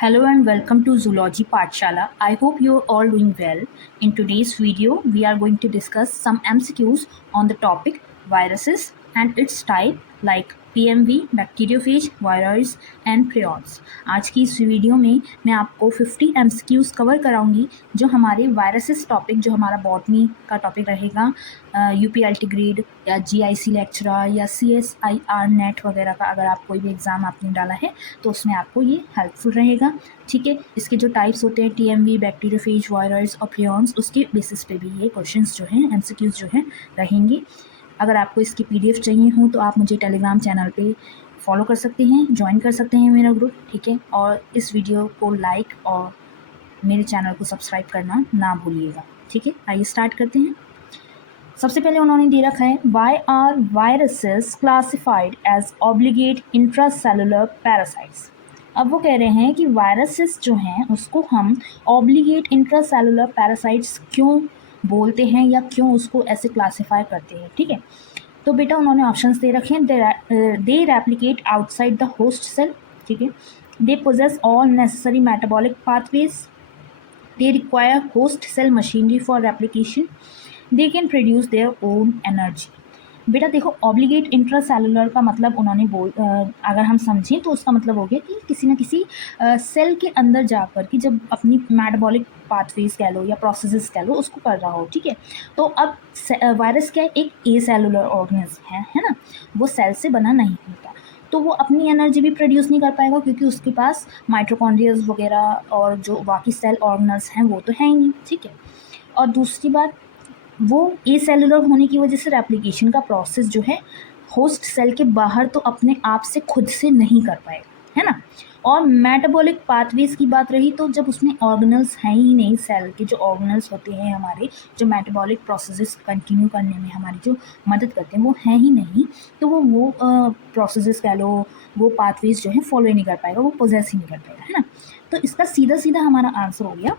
Hello and welcome to Zoology Pathshala. I hope you're all doing well. In today's video, we are going to discuss some MCQs on the topic viruses and its type like PMV, bacteriophage, viroids and prions. आज की इस video में मैं आपको 50 MCQs cover कराऊंगी जो हमारे viruses topic जो हमारा बॉटनी का टॉपिक रहेगा UPLT ग्रेड या GIC लेक्चरर या CSIR नेट वगैरह का अगर आप कोई भी एग्ज़ाम आपने डाला है तो उसमें आपको ये हेल्पफुल रहेगा। ठीक है, इसके जो टाइप्स होते हैं TMV, बैक्टीरियोफेज, वायरस और प्रियॉन्स, उसके बेसिस पे भी ये क्वेश्चंस जो हैं MCQs जो हैं रहेंगे। अगर आपको इसकी PDF चाहिए हो तो आप मुझे टेलीग्राम चैनल पे फॉलो कर सकते हैं, ज्वाइन कर सकते हैं मेरा ग्रुप। ठीक है, और इस वीडियो को लाइक और मेरे चैनल को सब्सक्राइब करना ना भूलिएगा। ठीक है, आइए स्टार्ट करते हैं। सबसे पहले उन्होंने दे रखा है why are viruses classified as obligate intracellular parasites. अब वो कह रहे हैं कि वायरसेस जो हैं उसको हम ऑब्लिगेट इंट्रासेलुलर पैरासाइट्स क्यों बोलते हैं या क्यों उसको ऐसे क्लासिफाई करते हैं। ठीक है, तो बेटा उन्होंने ऑप्शंस दे रखे हैं। They replicate outside the host cell. ठीक है, they possess all necessary metabolic pathways, they require host cell machinery for replication, they can produce their own energy. बेटा देखो, ऑब्लिगेट इंट्रासेलुलर का मतलब उन्होंने अगर हम समझें तो उसका मतलब हो गया कि किसी न किसी सेल के अंदर जाकर कि जब अपनी मेटाबॉलिक पाथवेज कह लो या प्रोसेसेस कह लो उसको कर रहा हो। ठीक है, तो अब वायरस क्या है, एक ए सेलुलर ऑर्गेनिज्म है ना, वो सेल से बना नहीं होता, तो वो अपनी एनर्जी भी प्रोड्यूस नहीं कर पाएगा क्योंकि उसके पास माइटोकॉन्ड्रियाज वगैरह और जो बाकी सेल ऑर्गेनल्स हैं वो तो है ही नहीं। ठीक है, और दूसरी बात, वो ए सेलुलर होने की वजह से रेप्लिकेशन का प्रोसेस जो है होस्ट सेल के बाहर तो अपने आप से खुद से नहीं कर पाएगा, है ना। और मेटाबॉलिक पाथवेज की बात रही तो जब उसमें ऑर्गेनल्स हैं ही नहीं, सेल के जो ऑर्गेनल्स होते हैं हमारे जो मेटाबॉलिक प्रोसेसेस कंटिन्यू करने में हमारी जो मदद करते हैं वो हैं ही नहीं, तो वो प्रोसेसेस कह लो, वो पाथवेज जो है फॉलो ही नहीं कर पाएगा, वो पोजेस ही नहीं कर पाएगा, है ना। तो इसका सीधा सीधा हमारा आंसर हो गया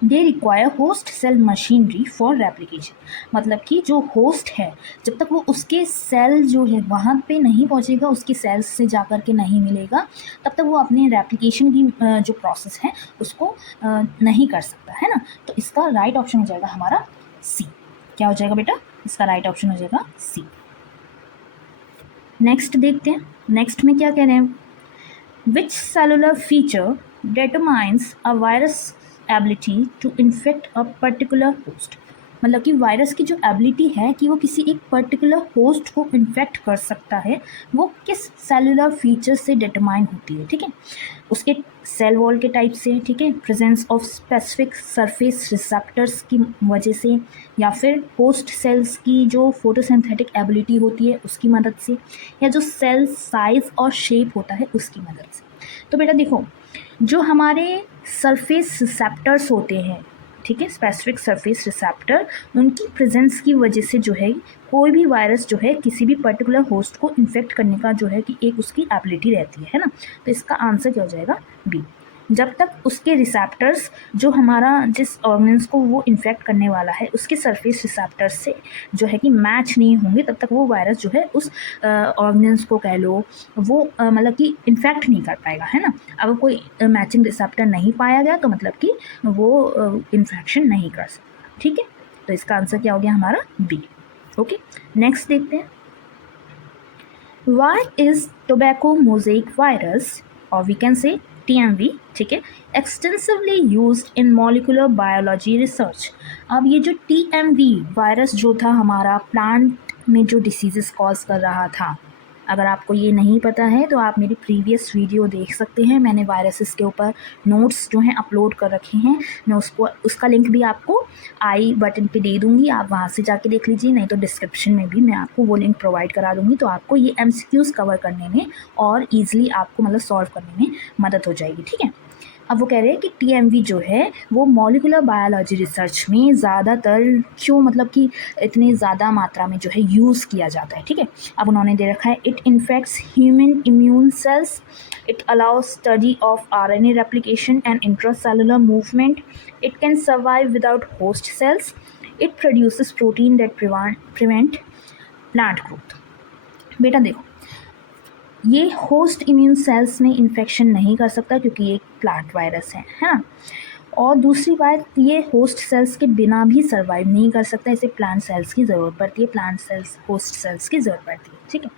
they require host cell machinery for replication. मतलब कि जो होस्ट है जब तक वो उसके सेल जो है वहाँ पे नहीं पहुँचेगा, उसके सेल्स से जा कर के नहीं मिलेगा, तब तक वो अपने रेप्लिकेशन की जो प्रोसेस है उसको नहीं कर सकता, है ना। तो इसका राइट ऑप्शन हो जाएगा हमारा सी। क्या हो जाएगा बेटा, इसका राइट ऑप्शन हो जाएगा सी। नेक्स्ट देखते हैं, नेक्स्ट में क्या कह रहे हैं, which cellular feature determines a virus ability to infect a particular host। मतलब कि वायरस की जो एबिलिटी है कि वो किसी एक पर्टिकुलर होस्ट को इन्फेक्ट कर सकता है, वो किस सेलुलर फीचर से डिटरमाइन होती है। ठीक है, उसके सेल वॉल के टाइप से, ठीक है, presence of specific surface receptors की वजह से, या फिर होस्ट सेल्स की जो फोटोसिंथेटिक एबिलिटी होती है उसकी मदद से, या जो सेल साइज और शेप होता है उसकी मदद से। तो बेटा देखो, जो हमारे सरफेस रिसेप्टर्स होते हैं, ठीक है, स्पेसिफिक सरफेस रिसेप्टर, उनकी प्रेजेंस की वजह से जो है कोई भी वायरस जो है किसी भी पर्टिकुलर होस्ट को इन्फेक्ट करने का जो है कि एक उसकी एबिलिटी रहती है ना। तो इसका आंसर क्या हो जाएगा, बी। जब तक उसके रिसेप्टर्स जो हमारा जिस ऑर्गेन्स को वो इन्फेक्ट करने वाला है उसके सरफेस रिसेप्टर्स से जो है कि मैच नहीं होंगे, तब तक वो वायरस जो है उस ऑर्गेन्स को कह लो वो मतलब कि इन्फेक्ट नहीं कर पाएगा, है ना। अगर कोई मैचिंग रिसेप्टर नहीं पाया गया तो मतलब कि वो इन्फेक्शन नहीं कर सकता। ठीक है, तो इसका आंसर क्या हो गया हमारा बी। ओके, नेक्स्ट देखते हैं, why is tobacco mosaic virus और वी कैन से TMV, ठीक है, extensively used in molecular biology research. अब ये जो TMV वायरस जो था हमारा प्लांट में जो डिसीजेस कॉज कर रहा था, अगर आपको ये नहीं पता है तो आप मेरी प्रीवियस वीडियो देख सकते हैं, मैंने वायरसेस के ऊपर नोट्स जो हैं अपलोड कर रखे हैं, मैं उसका लिंक भी आपको आई बटन पे दे दूँगी, आप वहाँ से जाके देख लीजिए, नहीं तो डिस्क्रिप्शन में भी मैं आपको वो लिंक प्रोवाइड करा दूँगी, तो आपको ये MCQs कवर करने में और ईजिली आपको मतलब सॉल्व करने में मदद हो जाएगी। ठीक है, अब वो कह रहे हैं कि TMV जो है वो मॉलिकुलर बायोलॉजी रिसर्च में ज़्यादातर क्यों मतलब कि इतनी ज़्यादा मात्रा में जो है यूज़ किया जाता है। ठीक है, अब उन्होंने दे रखा है it infects human immune cells, it allows study of RNA replication and intracellular movement, it can survive without host cells, it produces protein that prevent plant growth. बेटा देखो, ये होस्ट इम्यून सेल्स में इन्फेक्शन नहीं कर सकता क्योंकि ये plant virus है ना। और दूसरी बात, ये होस्ट सेल्स के बिना भी सर्वाइव नहीं कर सकता, इसे प्लांट सेल्स की ज़रूरत पड़ती है, प्लांट सेल्स होस्ट सेल्स की ज़रूरत पड़ती है। ठीक है,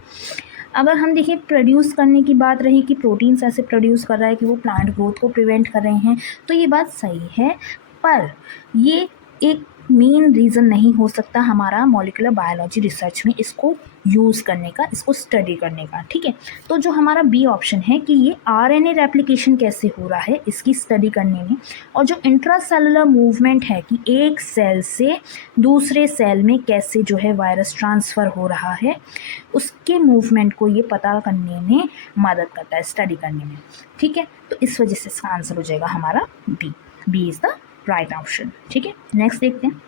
अगर हम देखिए प्रोड्यूस करने की बात रही कि प्रोटीन्स ऐसे प्रोड्यूस कर रहा है कि वो प्लांट ग्रोथ को प्रिवेंट कर रहे हैं, तो ये बात सही है, पर ये एक मेन रीज़न नहीं हो सकता हमारा मॉलिक्यूलर बायोलॉजी रिसर्च में इसको यूज़ करने का, इसको स्टडी करने का। ठीक है, तो जो हमारा बी ऑप्शन है कि ये आरएनए रेप्लिकेशन कैसे हो रहा है इसकी स्टडी करने में, और जो इंट्रासेलुलर मूवमेंट है कि एक सेल से दूसरे सेल में कैसे जो है वायरस ट्रांसफ़र हो रहा है, उसके मूवमेंट को ये पता करने में मदद करता है, स्टडी करने में। ठीक है, तो इस वजह से इसका आंसर हो जाएगा हमारा B. B is the right option. ठीक है, नेक्स्ट देखते हैं।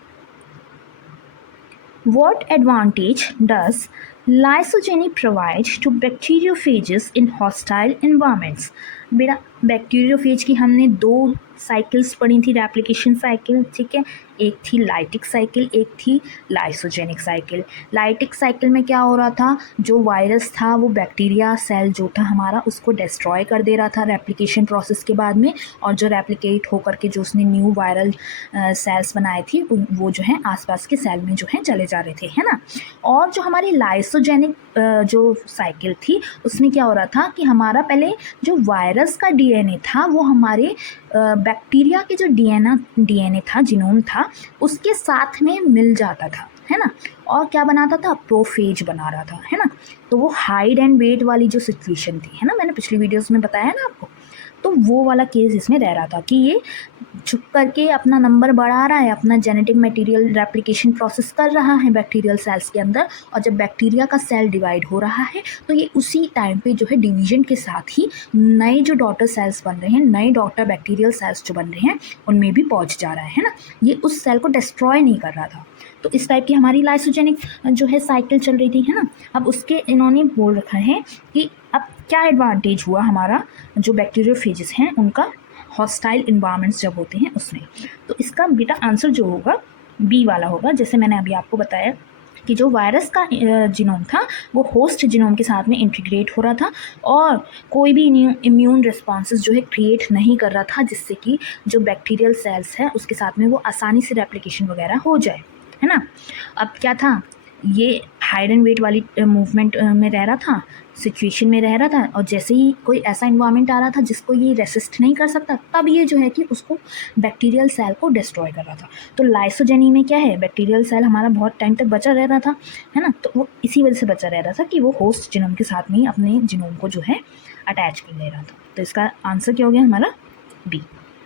What advantage does lysogeny provide to bacteriophages in hostile environments? बेटा बैक्टीरियोफेज की हमने दो साइकिल्स पढ़ी थी, रेप्लिकेशन साइकिल। ठीक है, एक थी लाइटिक साइकिल, एक थी लाइसोजेनिक साइकिल। लाइटिक साइकिल में क्या हो रहा था, जो वायरस था वो बैक्टीरिया सेल जो था हमारा उसको डिस्ट्रॉय कर दे रहा था रेप्लिकेशन प्रोसेस के बाद में, और जो रेप्लिकेट होकर के जो उसने न्यू वायरल सेल्स बनाए थी वो जो है आसपास के सेल में जो है चले जा रहे थे, है ना। और जो हमारी लाइसोजेनिक जो साइकिल थी उसमें क्या हो रहा था कि हमारा पहले जो वायरस का डीएनए था वो हमारे बैक्टीरिया के जो डीएनए था, जीनोम था, उसके साथ में मिल जाता था, है ना, और क्या बनाता था, प्रोफेज बना रहा था, है ना। तो वो हाइड एंड वेट वाली जो सिचुएशन थी, है ना, मैंने पिछली वीडियोस में बताया ना आपको, तो वो वाला केस इसमें रह रहा था कि ये छुप करके अपना नंबर बढ़ा रहा है, अपना जेनेटिक मटेरियल रेप्लिकेशन प्रोसेस कर रहा है बैक्टीरियल सेल्स के अंदर, और जब बैक्टीरिया का सेल डिवाइड हो रहा है तो ये उसी टाइम पे जो है डिवीजन के साथ ही नए जो डॉटर सेल्स बन रहे हैं, नए डॉटर बैक्टीरियल सेल्स जो बन रहे हैं उनमें भी पहुंच जा रहा है ना, ये उस सेल को डिस्ट्रॉय नहीं कर रहा था। तो इस टाइप की हमारी लाइसोजेनिक जो है साइकिल चल रही थी, है ना। अब उसके इन्होंने बोल रखा है कि अब क्या एडवांटेज हुआ हमारा जो बैक्टीरियोफेजेस हैं उनका हॉस्टाइल इन्वायरमेंट्स जब होते हैं उसमें, तो इसका बेटा आंसर जो होगा बी वाला होगा। जैसे मैंने अभी आपको बताया कि जो वायरस का जीनोम था वो होस्ट जीनोम के साथ में इंटीग्रेट हो रहा था और कोई भी इम्यून रिस्पॉन्सेस जो है क्रिएट नहीं कर रहा था, जिससे कि जो बैक्टीरियल सेल्स है उसके साथ में वो आसानी से रेप्लिकेशन वगैरह हो जाए, है ना। अब क्या था, ये हाइड एंड वेट वाली मूवमेंट में रह रहा था, सिचुएशन में रह रहा था, और जैसे ही कोई ऐसा इन्वायरमेंट आ रहा था जिसको ये रेसिस्ट नहीं कर सकता, तब ये जो है कि उसको बैक्टीरियल सेल को डिस्ट्रॉय कर रहा था। तो लाइसोजेनी में क्या है, बैक्टीरियल सेल हमारा बहुत टाइम तक बचा रह रहा था, है ना, तो वो इसी वजह से बचा रह रहा था कि वो होस्ट जीनोम के साथ में ही अपने जीनोम को जो है अटैच कर ले रहा था। तो इसका आंसर क्या हो गया हमारा B,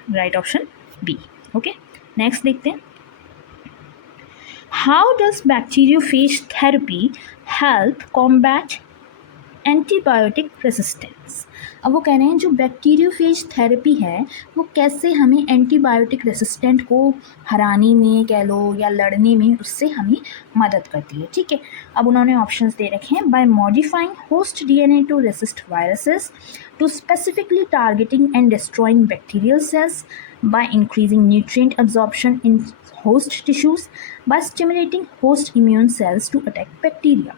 right option B. Okay, next देखते हैं। How does bacteriophage therapy help combat antibiotic resistance? अब वो कह रहे हैं जो बैक्टीरियोफेज थेरेपी है वो कैसे हमें एंटीबायोटिक रेसिस्टेंट को हराने में कह लो या लड़ने में उससे हमें मदद करती है। ठीक है, अब उन्होंने ऑप्शंस दे रखे हैं, by modifying host DNA to resist viruses, to specifically targeting and destroying bacterial cells, by increasing nutrient absorption in host tissues, by stimulating host immune cells to attack bacteria।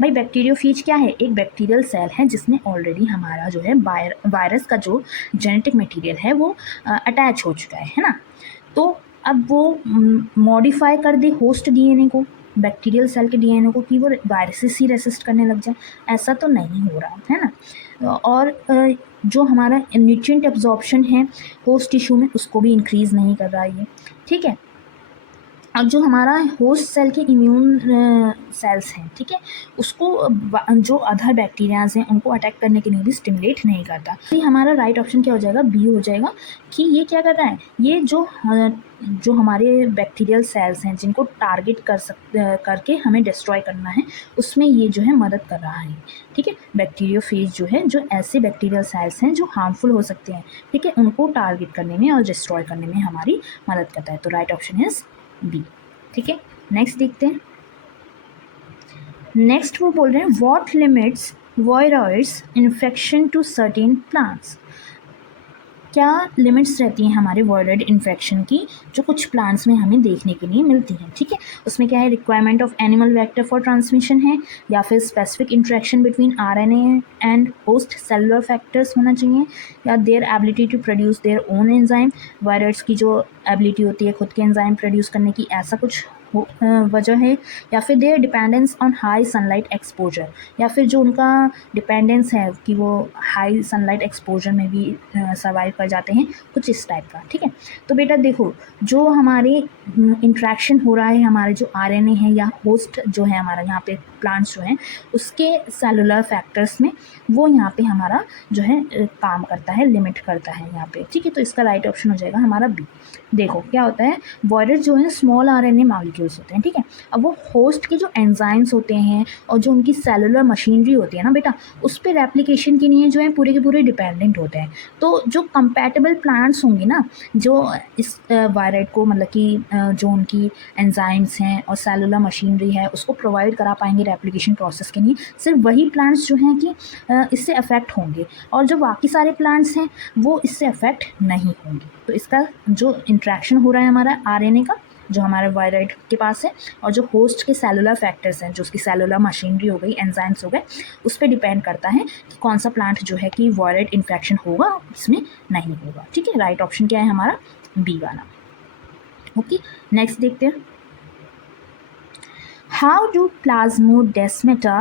भाई बैक्टीरियोफेज क्या है, एक bacterial cell है जिसमें already हमारा जो है virus का जो जेनेटिक मटेरियल है वो अटैच हो चुका है ना। तो अब वो मॉडिफाई कर दे होस्ट डीएनए को, बैक्टीरियल सेल के डीएनए को, कि वो वायरसेस ही रेसिस्ट करने लग जाए, ऐसा तो नहीं हो रहा है ना। और जो हमारा न्यूट्रिएंट एब्जॉर्प्शन है होस्ट टिश्यू में उसको भी इंक्रीज़ नहीं कर रहा है ये। ठीक है, अब जो हमारा होस्ट सेल के इम्यून सेल्स हैं, ठीक है, उसको जो अदर बैक्टीरियाज हैं उनको अटैक करने के लिए भी स्टिमुलेट नहीं करता। तो ये हमारा राइट ऑप्शन क्या हो जाएगा, बी हो जाएगा, कि ये क्या कर रहा है, ये जो हमारे बैक्टीरियल सेल्स हैं जिनको टारगेट करके हमें डिस्ट्रॉय करना है उसमें ये जो है मदद कर रहा है। ठीक है, बैक्टीरियोफेज जो है जो ऐसे बैक्टीरियल सेल्स हैं जो हार्मफुल हो सकते हैं, ठीक है, उनको टारगेट करने में और डिस्ट्रॉय करने में हमारी मदद करता है। तो राइट ऑप्शन इज बी। ठीक है, नेक्स्ट देखते हैं। नेक्स्ट वो बोल रहे हैं what limits virus infection to certain plants. क्या लिमिट्स रहती हैं हमारे वायरल इन्फेक्शन की, जो कुछ प्लांट्स में हमें देखने के लिए मिलती हैं, ठीक है। उसमें क्या है, requirement of animal vector for transmission है, या फिर specific interaction between RNA and host cellular factors होना चाहिए, या their ability to produce their own enzyme, virus की जो एबिलिटी होती है खुद के एंजाइम प्रोड्यूस करने की, ऐसा कुछ वजह है, या फिर their dependence on high sunlight exposure, या फिर जो उनका डिपेंडेंस है कि वो हाई सनलाइट एक्सपोजर में भी सर्वाइव कर जाते हैं, कुछ इस टाइप का, ठीक है। तो बेटा देखो, जो हमारे इंट्रैक्शन हो रहा है, हमारे जो आरएनए है या होस्ट जो है हमारा यहाँ पे प्लांट्स जो हैं उसके सेलुलर फैक्टर्स में, वो यहाँ पे हमारा जो है काम करता है, लिमिट करता है यहाँ पे, ठीक है। तो इसका राइट ऑप्शन हो जाएगा हमारा बी। देखो क्या होता है, वायरस जो है स्मॉल आरएनए मॉलिक्यूल्स होते हैं, ठीक है। अब वो होस्ट के जो एंजाइम्स होते हैं और जो उनकी सेलुलर मशीनरी होती है ना बेटा, उस पर रेप्लिकेशन के लिए जो है पूरे के पूरे डिपेंडेंट होते हैं। तो जो कंपैटिबल प्लांट्स होंगे ना, जो इस वायरस को मतलब कि जो उनकी एंजाइम्स हैं और सेलुलर मशीनरी है उसको प्रोवाइड करा पाएंगे रेप्लिकेशन प्रोसेस के लिए, सिर्फ वही प्लांट्स जो हैं कि इससे अफेक्ट होंगे, और जो बाकी सारे प्लांट्स हैं वो इससे अफेक्ट नहीं होंगे। तो इसका जो इंट्रैक्शन हो रहा है हमारा आरएनए का जो हमारे वायरस के पास है, और जो होस्ट के सेलुलर फैक्टर्स हैं, जो उसकी सेलुलर मशीनरी हो गई, एंजाइम्स हो गए, उस पर डिपेंड करता है कि कौन सा प्लांट जो है कि वायरस इन्फेक्शन होगा, इसमें नहीं होगा, ठीक है। राइट ऑप्शन क्या है हमारा, बी वाला। ओके, नेक्स्ट देखते हैं। How do plasmodesmata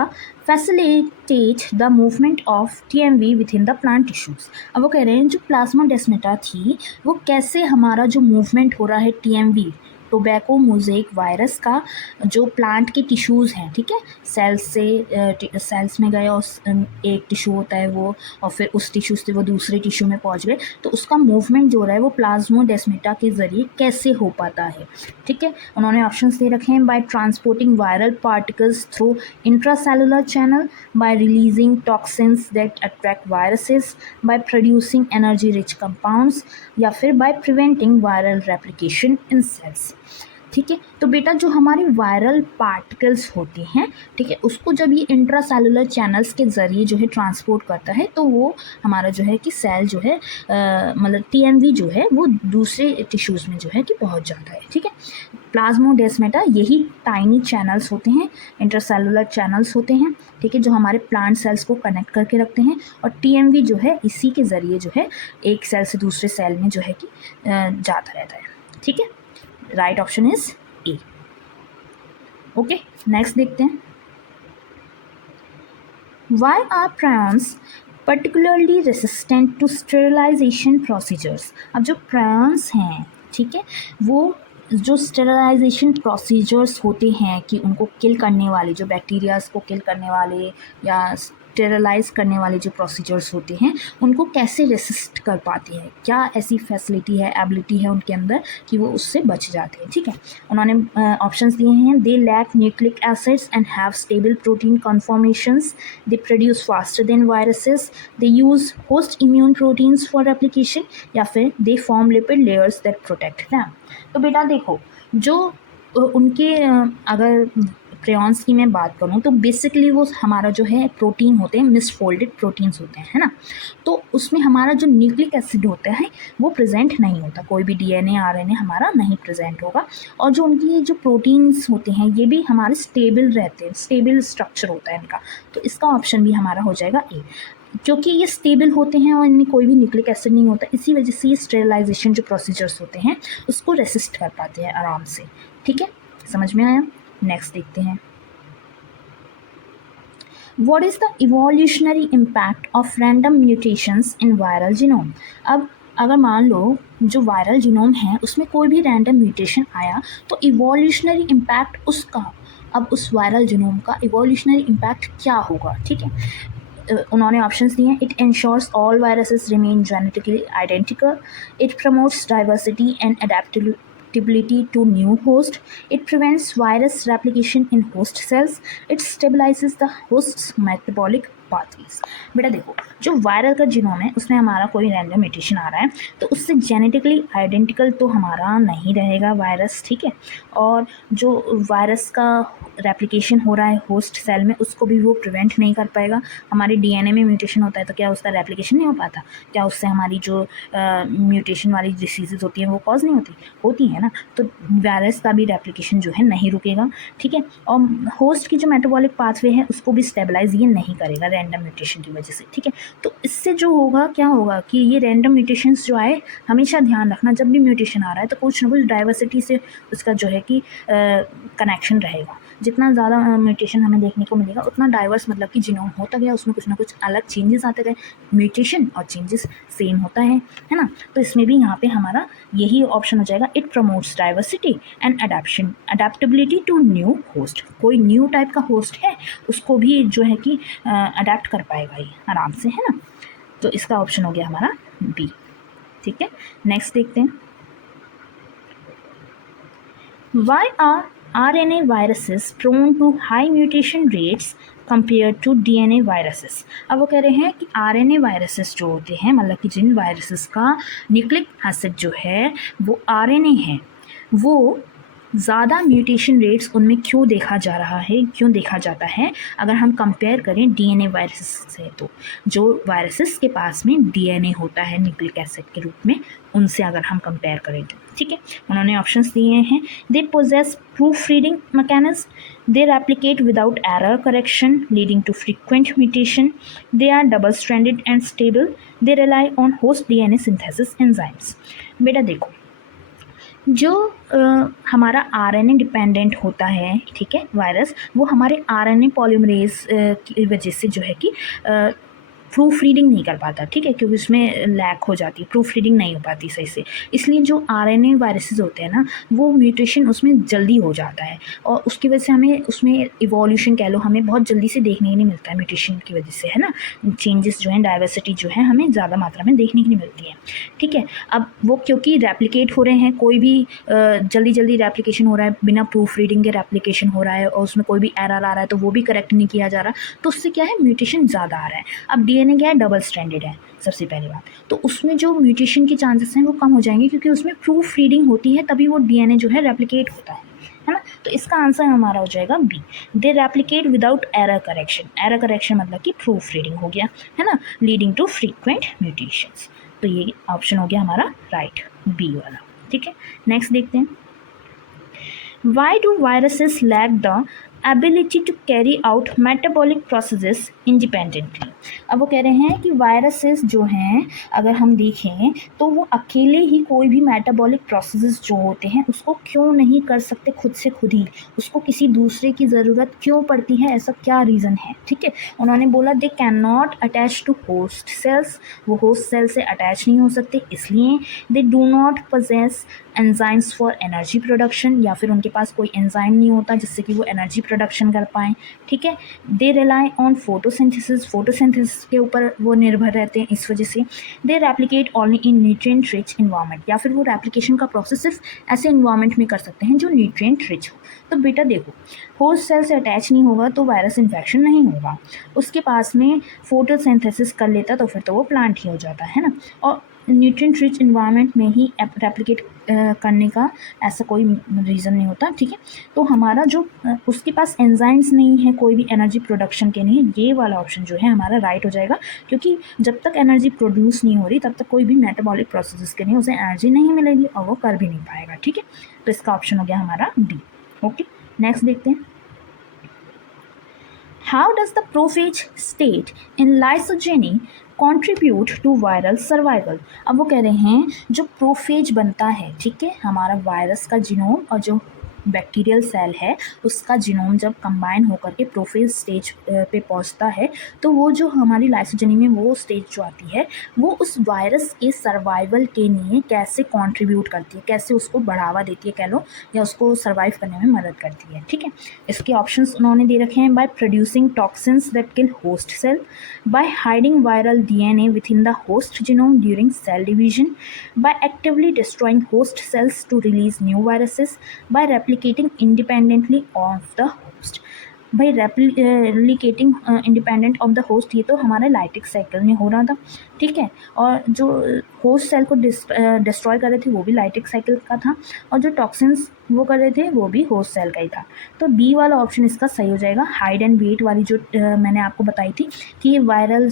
facilitate the movement of TMV within the plant tissues? अब वो कह रहे हैं जो प्लाज्मोडेस्मेटा थी वो कैसे हमारा जो मूवमेंट हो रहा है TMV, टोबैको मोज़ेक वायरस का, जो प्लांट के टिश्यूज़ हैं, ठीक है, सेल्स से सेल्स में गए और एक टिश्यू होता है वो, और फिर उस टिश्यू से वो दूसरे टिश्यू में पहुंच गए, तो उसका मूवमेंट जो रहा है वो प्लाज्मोडेस्मेटा के ज़रिए कैसे हो पाता है, ठीक है। उन्होंने ऑप्शंस दे रखे हैं, by transporting viral particles through intracellular channel, by releasing toxins that attract viruses, by producing energy rich compounds, या फिर by preventing viral replication in cells, ठीक है। तो बेटा जो हमारे वायरल पार्टिकल्स होते हैं, ठीक है, उसको जब ये इंट्रासेलुलर चैनल्स के ज़रिए जो है ट्रांसपोर्ट करता है, तो वो हमारा जो है कि सेल जो है मतलब TMV जो है वो दूसरे टिश्यूज़ में जो है कि पहुंच जाता है, ठीक है। प्लाज्मोडेस्मेटा यही टाइनी चैनल्स होते हैं, इंट्रासेलुलर चैनल्स होते हैं, ठीक है, जो हमारे प्लांट सेल्स को कनेक्ट करके रखते हैं, और TMV जो है इसी के ज़रिए जो है एक सेल से दूसरे सेल में जो है कि जाता रहता है, ठीक है। Right option is A. Okay, next देखते हैं। Why are prions particularly resistant to sterilization procedures? अब जो प्रायॉन्स हैं, ठीक है, वो जो स्टेरिलाइजेशन प्रोसीजर्स होते हैं कि उनको किल करने वाले, जो बैक्टीरियाज को किल करने वाले या स्टेरिलाइज करने वाले जो प्रोसीजर्स होते हैं, उनको कैसे रेसिस्ट कर पाते हैं, क्या ऐसी फैसिलिटी है, एबिलिटी है उनके अंदर कि वो उससे बच जाते हैं, ठीक है। उन्होंने ऑप्शंस दिए हैं, they lack nucleic acids and have stable protein conformations, they produce faster than viruses, they use host immune proteins for replication, या फिर they form lipid layers that protect them. तो बेटा देखो, जो उनके अगर प्रेयॉन्स की मैं बात करूँ तो बेसिकली वो हमारा जो है प्रोटीन होते हैं, मिसफोल्डेड प्रोटीन्स होते हैं, है ना। तो उसमें हमारा जो न्यूक्लिक एसिड होता है वो प्रेजेंट नहीं होता, कोई भी DNA RNA हमारा नहीं प्रेजेंट होगा, और जो उनकी जो प्रोटीन्स होते हैं ये भी हमारे स्टेबल रहते हैं, स्टेबल स्ट्रक्चर होता है इनका। तो इसका ऑप्शन भी हमारा हो जाएगा ए, क्योंकि ये स्टेबल होते हैं और इनमें कोई भी न्यूक्लिक एसिड नहीं होता, इसी वजह से ये स्टेरिलाइजेशन जो प्रोसीजर्स होते हैं उसको रेसिस्ट कर पाते हैं आराम से, ठीक है। समझ में आया? नेक्स्ट देखते हैं। What is the evolutionary impact of random mutations in viral genome? अब अगर मान लो जो वायरल जीनोम है उसमें कोई भी रैंडम म्यूटेशन आया तो इवोल्यूशनरी इम्पैक्ट उसका, अब उस वायरल जीनोम का इवोल्यूशनरी इम्पैक्ट क्या होगा, ठीक है। उन्होंने ऑप्शंस दिए हैं, it ensures all viruses remain genetically identical, it promotes diversity and adaptability to new host, it prevents virus replication in host cells, it stabilizes the host's metabolic pathways. बेटा देखो, जो वायरल का जीनोम है उसमें हमारा कोई रैंडम म्यूटेशन आ रहा है तो उससे जेनेटिकली आइडेंटिकल तो हमारा नहीं रहेगा वायरस, ठीक है। और जो वायरस का रेप्लिकेशन हो रहा है होस्ट सेल में उसको भी वो प्रिवेंट नहीं कर पाएगा। हमारे डीएनए में म्यूटेशन होता है तो क्या उसका रेप्लिकेशन नहीं हो पाता? क्या उससे हमारी जो म्यूटेशन वाली डिसीजेज होती हैं वो कॉज नहीं होती है ना। तो वायरस का भी रेप्लिकेशन जो है नहीं रुकेगा, ठीक है। और होस्ट की जो मेटाबॉलिक पाथवे है उसको भी स्टेबलाइज ये नहीं करेगा रैंडम म्यूटेशन की वजह से, ठीक है। तो इससे जो होगा क्या होगा कि ये रैंडम म्यूटेशंस जो आए, हमेशा ध्यान रखना जब भी म्यूटेशन आ रहा है तो कुछ ना कुछ डाइवर्सिटी से उसका जो है कि कनेक्शन रहेगा। जितना ज़्यादा म्यूटेशन हमें देखने को मिलेगा उतना डाइवर्स मतलब कि जीनोम होता गया, उसमें कुछ ना कुछ अलग चेंजेस आते गए। म्यूटेशन और चेंजेस सेम होता है ना। तो इसमें भी यहाँ पे हमारा यही ऑप्शन हो जाएगा, it promotes diversity and adaption adaptability to new host. कोई न्यू टाइप का होस्ट है उसको भी जो है कि अडेप्ट कर पाएगा ये आराम से, है ना। तो इसका ऑप्शन हो गया हमारा बी, ठीक है। नेक्स्ट देखते हैं, why are RNA viruses prone to high mutation rates compared to DNA viruses? अब वो कह रहे हैं कि RNA viruses जो होते हैं, मतलब कि जिन वायरसेस का न्यूक्लिक एसिड जो है वो RNA है, वो ज़्यादा म्यूटेशन रेट्स उनमें क्यों देखा जा रहा है, क्यों देखा जाता है अगर हम कंपेयर करें डीएनए वायरसेस से। तो जो वायरसेस के पास में डीएनए होता है न्यूक्लिक एसिड के रूप में, उनसे अगर हम कंपेयर करें तो, ठीक है। उन्होंने ऑप्शंस दिए हैं, they possess proof reading mechanism, they replicate without error correction leading to frequent mutation, they are double stranded and stable, they rely on host DNA synthesis enzymes। बेटा देखो, जो हमारा आरएनए डिपेंडेंट होता है, ठीक है, वायरस, वो हमारे आरएनए पॉलीमरेज की वजह से जो है कि प्रूफ रीडिंग नहीं कर पाता, ठीक है, क्योंकि उसमें लैक हो जाती है, प्रूफ रीडिंग नहीं हो पाती सही से। इसलिए जो आरएनए वायरसेस होते हैं ना, वो म्यूटेशन उसमें जल्दी हो जाता है और उसकी वजह से हमें उसमें इवोल्यूशन कह लो, हमें बहुत जल्दी से देखने को नहीं मिलता है म्यूटेशन की वजह से, है ना। चेंजेस जो हैं, डाइवर्सिटी जो है हमें ज़्यादा मात्रा में देखने को नहीं मिलती है, ठीक है। अब वो क्योंकि रेप्लिकेट हो रहे हैं, कोई भी जल्दी जल्दी रेप्लिकेशन हो रहा है, बिना प्रूफ रीडिंग के रेप्लिकेशन हो रहा है और उसमें कोई भी एरर आ रहा है तो वो भी करेक्ट नहीं किया जा रहा, तो उससे क्या है, म्यूटेशन ज़्यादा आ रहा है। अब डीएनए क्या है, डबल स्ट्रैंडेड है सबसे पहली बात, तो उसमें जो म्यूटेशन के चांसेस हैं वो कम हो जाएंगे क्योंकि उसमें प्रूफ रीडिंग होती है, तभी वो डीएनए जो है रेप्लिकेट होता है ना। तो इसका आंसर हमारा हो जाएगा B, they replicate without error correction. Error correction मतलब कि प्रूफ रीडिंग हो गया, है ना, लीडिंग टू फ्रीक्वेंट म्यूटेशंस। तो ये ऑप्शन हो गया हमारा राइट, बी वाला, ठीक है। नेक्स्ट देखते हैं, why do viruses lack the ability to carry out metabolic processes independently? अब वो कह रहे हैं कि वायरसेस जो हैं अगर हम देखें तो वो अकेले ही कोई भी मेटाबॉलिक प्रोसेसेस जो होते हैं उसको क्यों नहीं कर सकते खुद से खुद ही, उसको किसी दूसरे की ज़रूरत क्यों पड़ती है, ऐसा क्या रीज़न है, ठीक है। उन्होंने बोला they can not attach to host cells, वो होस्ट सेल से अटैच नहीं हो सकते, इसलिए they do not possess enzymes for energy production, या फिर उनके पास कोई एंजाइम नहीं होता जिससे कि वो एनर्जी प्रोडक्शन कर पाएँ, ठीक है। They rely on photosynthesis, photosynthesis के ऊपर वो निर्भर रहते हैं, इस वजह से they replicate only in nutrient rich environment, या फिर वो रेप्लिकेशन का प्रोसेस सिर्फ ऐसे इन्वायरमेंट में कर सकते हैं जो न्यूट्रिएंट रिच हो। तो बेटा देखो, होस्ट सेल से अटैच नहीं होगा तो वायरस इन्फेक्शन नहीं होगा, उसके पास में फोटोसिंथेसिस कर लेता तो फिर तो वो प्लांट ही हो जाता है ना। और न्यूट्रिएंट रिच इन्वायरमेंट में ही रेप्लिकेट करने का ऐसा कोई रीज़न नहीं होता, ठीक है। तो हमारा जो उसके पास एंजाइम्स नहीं है कोई भी एनर्जी प्रोडक्शन के लिए, ये वाला ऑप्शन जो है हमारा राइट हो जाएगा, क्योंकि जब तक एनर्जी प्रोड्यूस नहीं हो रही तब तक कोई भी मेटाबॉलिक प्रोसेसेस के लिए उसे एनर्जी नहीं मिलेगी और वो कर भी नहीं पाएगा, ठीक है। तो इसका ऑप्शन हो गया हमारा डी, ओके। नेक्स्ट देखते हैं, how does the prophage state in lysogeny contribute to viral survival? अब वो कह रहे हैं जो प्रोफेज बनता है, ठीक है, हमारा वायरस का जीनोम और जो बैक्टीरियल सेल है उसका जीनोम जब कंबाइन होकर के प्रोफेज स्टेज पे पहुंचता है तो वो जो हमारी लाइसोजेनी में वो स्टेज जो आती है वो उस वायरस के सर्वाइवल के लिए कैसे कंट्रीब्यूट करती है, कैसे उसको बढ़ावा देती है कह लो, या उसको सर्वाइव करने में मदद करती है, ठीक है। इसके ऑप्शंस उन्होंने दे रखे हैं, by producing toxins that kill host cell, by hiding viral DNA within the host genome during cell division, by actively destroying host cells to release new viruses, by replicating independently of the host। भाई replicating independent of the host, ये तो हमारा lytic cycle में हो रहा था, ठीक है। और जो होस्ट सेल को डिस्ट्रॉय कर रहे थे वो भी लाइटिक साइकिल का था, और जो टॉक्सिन्स वो कर रहे थे वो भी होस्ट सेल का ही था। तो बी वाला ऑप्शन इसका सही हो जाएगा। हाइड एंड वेट वाली जो मैंने आपको बताई थी कि ये वायरल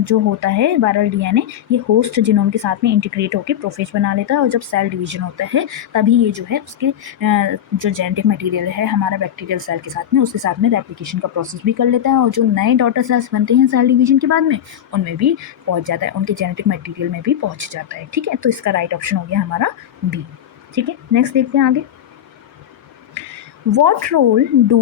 जो होता है वायरल डीएनए, ये होस्ट जीनोम के साथ में इंटीग्रेट होकर प्रोफेज बना लेता है, और जब सेल डिवीजन होता है तभी ये जो है उसके जो जेनेटिक मटेरियल है हमारा बैक्टीरियल सेल के साथ में, उसके साथ में रेप्लिकेशन का प्रोसेस भी कर लेता है, और जो नए डॉटर सेल्स बनते हैं सेल डिवीजन के बाद में उनमें भी पहुंच जाता है, उनके जेनेटिक मटेरियल में भी पहुंच जाता है, ठीक है। तो इसका राइट ऑप्शन हो गया हमारा बी, ठीक है। नेक्स्ट देखते हैं आगे। What role do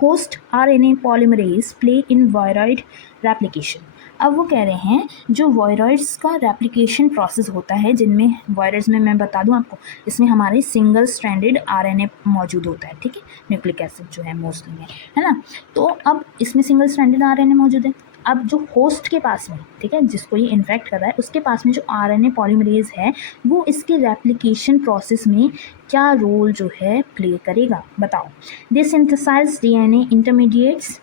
host RNA polymerase play in viroid replication? अब वो कह रहे हैं जो वायरॉइड्स का रेप्लिकेशन प्रोसेस होता है, जिनमें वायरस में मैं बता दूं आपको, इसमें हमारे सिंगल स्ट्रैंडेड आरएनए मौजूद होता है, ठीक है, न्यूक्लिक एसिड जो है मोस्टली में, है ना। तो अब इसमें सिंगल स्ट्रैंडेड आरएनए मौजूद है। अब जो होस्ट के पास में, ठीक है, जिसको ये इन्फेक्ट कर रहा है उसके पास में जो आरएनए पॉलीमरेज है वो इसके रेप्लिकेशन प्रोसेस में क्या रोल जो है प्ले करेगा, बताओ। They synthesize DNA intermediates,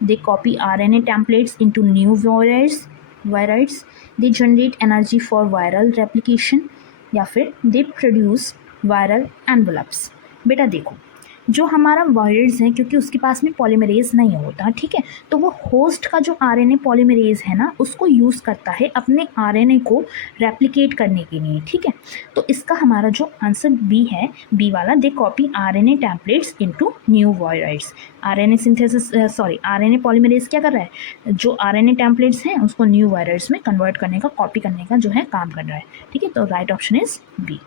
they copy RNA templates into new viroids, they generate energy for viral replication, या फिर they produce viral envelopes। बेटा देखो, जो हमारा वायरस है क्योंकि उसके पास में पॉलीमरेज नहीं होता, ठीक है, तो वो होस्ट का जो आरएनए पॉलीमरेज है ना उसको यूज़ करता है अपने आरएनए को रेप्लिकेट करने के लिए, ठीक है। तो इसका हमारा जो आंसर बी है, बी वाला, they copy RNA templates into new virus. RNA synthesis RNA polymerase क्या कर रहा है, जो आरएनए टेम्पलेट्स हैं उसको न्यू वायरस में कन्वर्ट करने का, कॉपी करने का जो है काम कर रहा है, ठीक है। तो right option is B.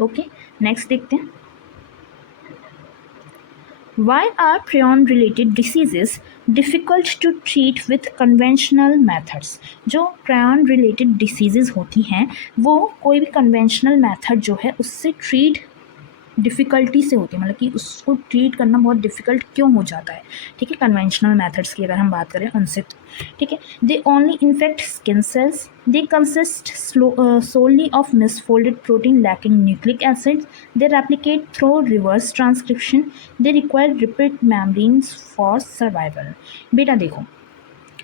Okay, next देखते हैं। Why are prion-related diseases difficult to treat with conventional methods? जो prion-related diseases होती हैं वो कोई भी conventional method जो है उससे treat डिफ़िकल्टी से होती है, मतलब कि उसको ट्रीट करना बहुत डिफ़िकल्ट क्यों हो जाता है, ठीक है, कन्वेंशनल मेथड्स की अगर हम बात करें उनसे, ठीक है। They only infect skin cells, they consist solely of misfolded protein lacking nucleic acids, they replicate through reverse transcription, they require repeat membranes for survival। बेटा देखो,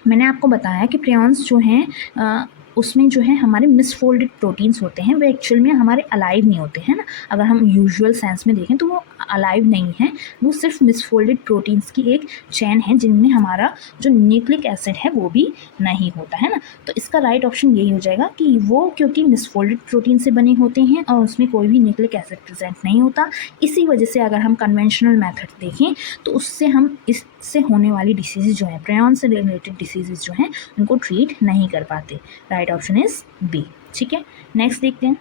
मैंने आपको बताया कि प्रियॉन्स जो हैं उसमें जो है हमारे मिसफोल्डेड प्रोटीन्स होते हैं, वो एक्चुअल में हमारे अलाइव नहीं होते हैं ना। अगर हम यूजुअल सेंस में देखें तो वो अलाइव नहीं है, वो सिर्फ मिसफोल्डेड प्रोटीन्स की एक चेन है जिनमें हमारा जो न्यूक्लिक एसिड है वो भी नहीं होता है ना। तो इसका राइट ऑप्शन यही हो जाएगा कि वो क्योंकि मिसफोल्डेड प्रोटीन से बने होते हैं और उसमें कोई भी न्यूक्लिक एसिड प्रेजेंट नहीं होता, इसी वजह से अगर हम कन्वेंशनल मेथड देखें तो उससे हम इससे होने वाली डिसीज़ जो है, प्रियॉन से रिलेटेड डिसीज़ जो हैं उनको ट्रीट नहीं कर पाते। राइट ऑप्शन इज बी, ठीक है। नेक्स्ट देखते हैं।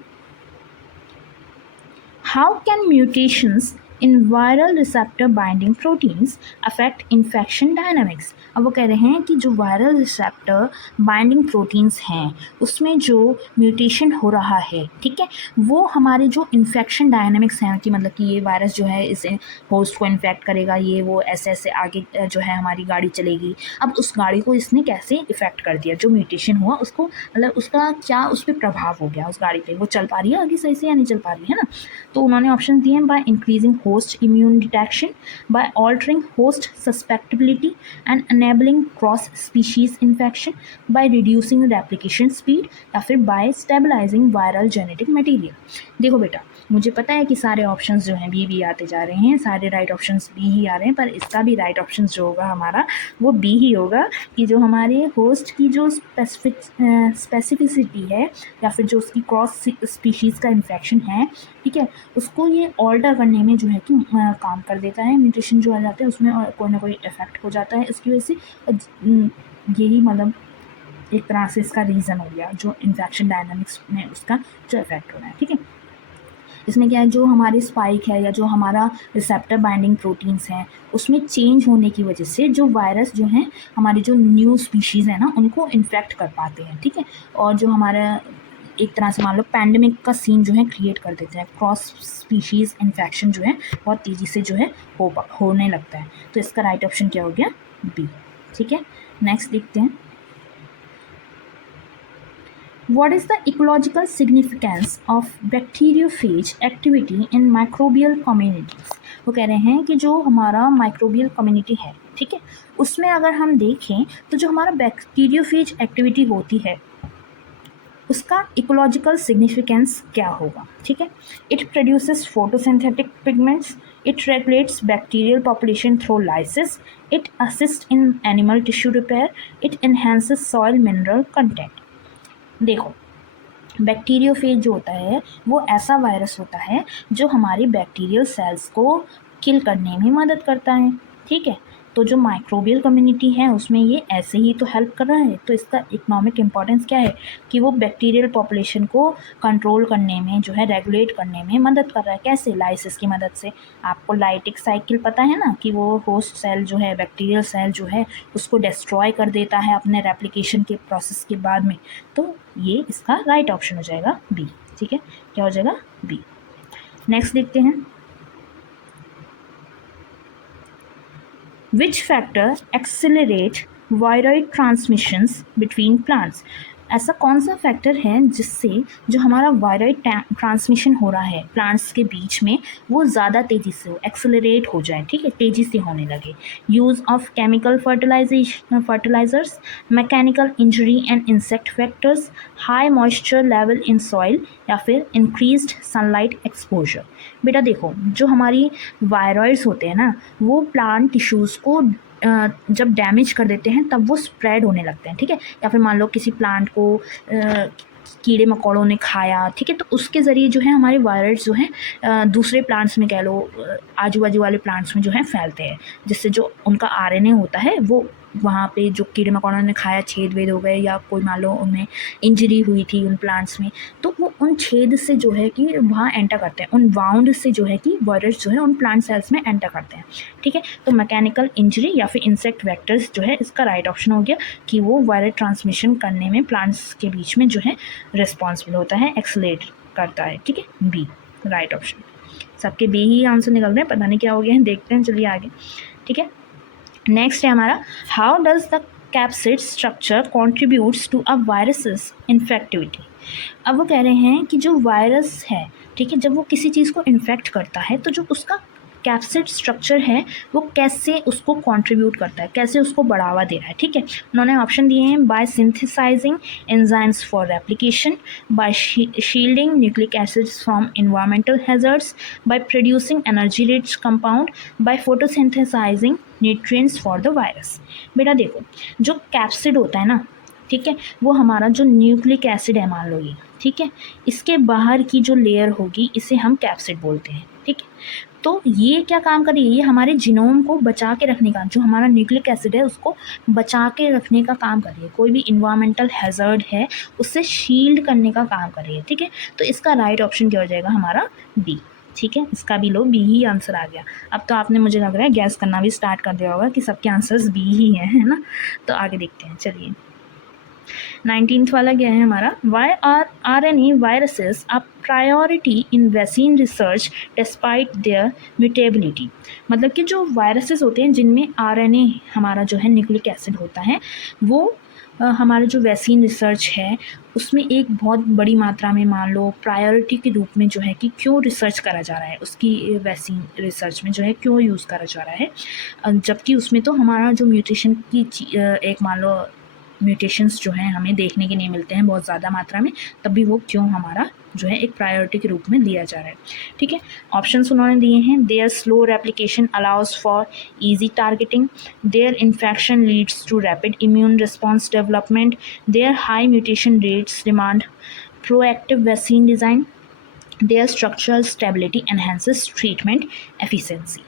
How can mutations in viral receptor binding proteins affect infection dynamics? अब वो कह रहे हैं कि जो वायरल रिसेप्टर बाइंडिंग प्रोटीन्स हैं उसमें जो म्यूटेशन हो रहा है, ठीक है, वो हमारे जो इन्फेक्शन डायनामिक्स हैं, कि मतलब कि ये वायरस जो है इसे होस्ट को इन्फेक्ट करेगा, ये वो ऐसे ऐसे आगे जो है हमारी गाड़ी चलेगी। अब उस गाड़ी को इसने कैसे इफेक्ट कर दिया, जो म्यूटेशन हुआ उसको, मतलब उसका क्या उस पर प्रभाव हो गया उस गाड़ी पे, वो चल पा रही है आगे सही से या नहीं चल पा रही है ना। तो उन्होंने ऑप्शन दिए हैं, by increasing host immune detection, by altering host susceptibility and enabling cross species infection, by reducing replication speed, या फिर by stabilizing viral genetic material। देखो बेटा, मुझे पता है कि सारे ऑप्शंस जो हैं बी आते जा रहे हैं, सारे राइट ऑप्शंस बी ही आ रहे हैं, पर इसका भी राइट ऑप्शन जो होगा हमारा वो बी ही होगा, कि जो हमारे होस्ट की जो स्पेसिफिसिटी है या फिर जो उसकी क्रॉस स्पीशीज़ का इन्फेक्शन है, ठीक है, उसको ये ऑल्टर करने में जो है कि काम कर देता है। म्यूटेशन जो आ जाता है उसमें कोई ना कोई इफेक्ट हो जाता है इसकी वजह से। यही मतलब एक तरह से इसका रीज़न हो गया जो इन्फेक्शन डायनामिक्स में उसका जो इफेक्ट हो रहा है, ठीक है। इसमें क्या है, जो हमारी स्पाइक है या जो हमारा रिसेप्टर बाइंडिंग प्रोटीन्स हैं उसमें चेंज होने की वजह से जो वायरस जो हैं हमारी जो न्यू स्पीशीज़ है ना उनको इन्फेक्ट कर पाते हैं, ठीक है। और जो हमारा एक तरह से मान लो पैंडमिक का सीन जो है क्रिएट कर देते हैं, क्रॉस स्पीशीज़ इन्फेक्शन जो है बहुत तेज़ी से जो है होने लगता है। तो इसका राइट ऑप्शन क्या हो गया, बी, ठीक है। नेक्स्ट देखते हैं। What is the ecological significance of bacteriophage activity in microbial communities? वो कह रहे हैं कि जो हमारा माइक्रोबियल कम्युनिटी है, ठीक है। उसमें अगर हम देखें तो जो हमारा बैक्टीरियोफेज एक्टिविटी होती है उसका इकोलॉजिकल सिग्निफिकेंस क्या होगा, ठीक है। It produces photosynthetic pigments, it regulates bacterial population through lysis, it assist in animal tissue repair, it enhances soil mineral content. देखो, बैक्टीरियोफेज जो होता है वो ऐसा वायरस होता है जो हमारी बैक्टीरियल सेल्स को किल करने में मदद करता है, ठीक है। तो जो माइक्रोबियल कम्युनिटी है उसमें ये ऐसे ही तो हेल्प कर रहा है। तो इसका इकोनॉमिक इम्पोर्टेंस क्या है कि वो बैक्टीरियल पॉपुलेशन को कंट्रोल करने में जो है, रेगुलेट करने में मदद कर रहा है। कैसे? लाइसिस की मदद से। आपको लाइटिक साइकिल पता है ना कि वो होस्ट सेल जो है, बैक्टीरियल सेल जो है, उसको डिस्ट्रॉय कर देता है अपने रेप्लिकेशन के प्रोसेस के बाद में। तो ये इसका राइट ऑप्शन हो जाएगा बी, ठीक है। क्या हो जाएगा? बी। नेक्स्ट देखते हैं, which factor accelerate viroid transmissions between plants. ऐसा कौन सा फैक्टर है जिससे जो हमारा वायरॉइड ट्रांसमिशन हो रहा है प्लांट्स के बीच में वो ज़्यादा तेज़ी से एक्सेलरेट हो जाए, ठीक है, तेज़ी से होने लगे। Use of chemical fertilizers, mechanical injury and insect factors, high moisture level in soil, या फिर इंक्रीज्ड सनलाइट एक्सपोजर। बेटा देखो, जो हमारी वायरॉइड्स होते हैं ना वो प्लांट टिश्यूज़ को जब डैमेज कर देते हैं तब वो स्प्रेड होने लगते हैं, ठीक है। या फिर मान लो किसी प्लांट को कीड़े मकोड़ों ने खाया, ठीक है, तो उसके ज़रिए जो है हमारे वायरस जो हैं दूसरे प्लांट्स में, कह लो आजू बाजू वाले प्लांट्स में जो है फैलते हैं, जिससे जो उनका आरएनए होता है वो वहाँ पे जो कीड़े मकोड़ों ने खाया, छेद वेद हो गए, या कोई मान लो उनमें इंजरी हुई थी उन प्लांट्स में, तो वो उन छेद से जो है कि वहाँ एंटर करते हैं, उन वाउंड से जो है कि वायरस जो है उन प्लांट सेल्स में एंटर करते हैं, ठीक है। तो मैकेनिकल इंजरी या फिर इंसेक्ट वेक्टर्स जो है इसका राइट ऑप्शन हो गया कि वो वायरस ट्रांसमिशन करने में प्लांट्स के बीच में जो है रिस्पॉन्सिबल होता है, एक्सलेट करता है, ठीक है। B right option. सबके बी ही आंसर निकल रहे हैं, पता नहीं क्या हो गया है, देखते हैं, चलिए आगे, ठीक है। नेक्स्ट है हमारा, how does the capsid structure contributes to a virus's infectivity. अब वो कह रहे हैं कि जो वायरस है, ठीक है, जब वो किसी चीज़ को इन्फेक्ट करता है तो जो उसका कैप्सिड स्ट्रक्चर है वो कैसे उसको कंट्रीब्यूट करता है, कैसे उसको बढ़ावा दे रहा है, ठीक है। उन्होंने ऑप्शन दिए हैं, by synthesizing enzymes for replication, by shielding nucleic acids from environmental hazards, by producing energy rich compound, by photosynthesizing nutrients for the virus. बेटा देखो, जो कैप्सिड होता है ना, ठीक है, वो हमारा जो न्यूक्लिक एसिड है, मान लो ये, ठीक है, इसके बाहर की जो लेयर होगी इसे हम कैप्सिड बोलते हैं, ठीक है। तो ये क्या काम कर रही है, ये हमारे जीनोम को बचा के रखने का, जो हमारा न्यूक्लिक एसिड है उसको बचा के रखने का काम कर रही है, कोई भी इन्वायरमेंटल हैजर्ड है उससे शील्ड करने का काम कर रही है, ठीक है। तो इसका राइट ऑप्शन क्या हो जाएगा हमारा? बी, ठीक है। इसका भी लो बी ही आंसर आ गया। अब तो आपने, मुझे लग रहा है, गैस करना भी स्टार्ट कर दिया होगा कि सबके आंसर्स बी ही हैं, है ना। तो आगे देखते हैं, चलिए 19th वाला क्या है हमारा, why are RNA viruses a priority in vaccine research despite their mutability. मतलब कि जो वायरसेस होते हैं जिनमें RNA हमारा जो है न्यूक्लिक एसिड होता है, वो हमारा जो वैक्सीन रिसर्च है उसमें एक बहुत बड़ी मात्रा में, मान लो प्रायोरिटी के रूप में जो है कि क्यों रिसर्च करा जा रहा है, उसकी वैक्सीन रिसर्च में जो है क्यों यूज़ करा जा रहा है, जबकि उसमें तो हमारा जो म्यूटेशन की एक, मान लो म्यूटेशंस जो हैं हमें देखने के नहीं मिलते हैं बहुत ज़्यादा मात्रा में, तब भी वो क्यों हमारा जो है एक प्रायोरिटी के रूप में लिया जा रहा है, ठीक है। ऑप्शंस उन्होंने दिए हैं, their slow replication allows for easy targeting, their infection leads to rapid immune response development, their high mutation rates demand proactive vaccine design, their structural stability enhances treatment efficiency.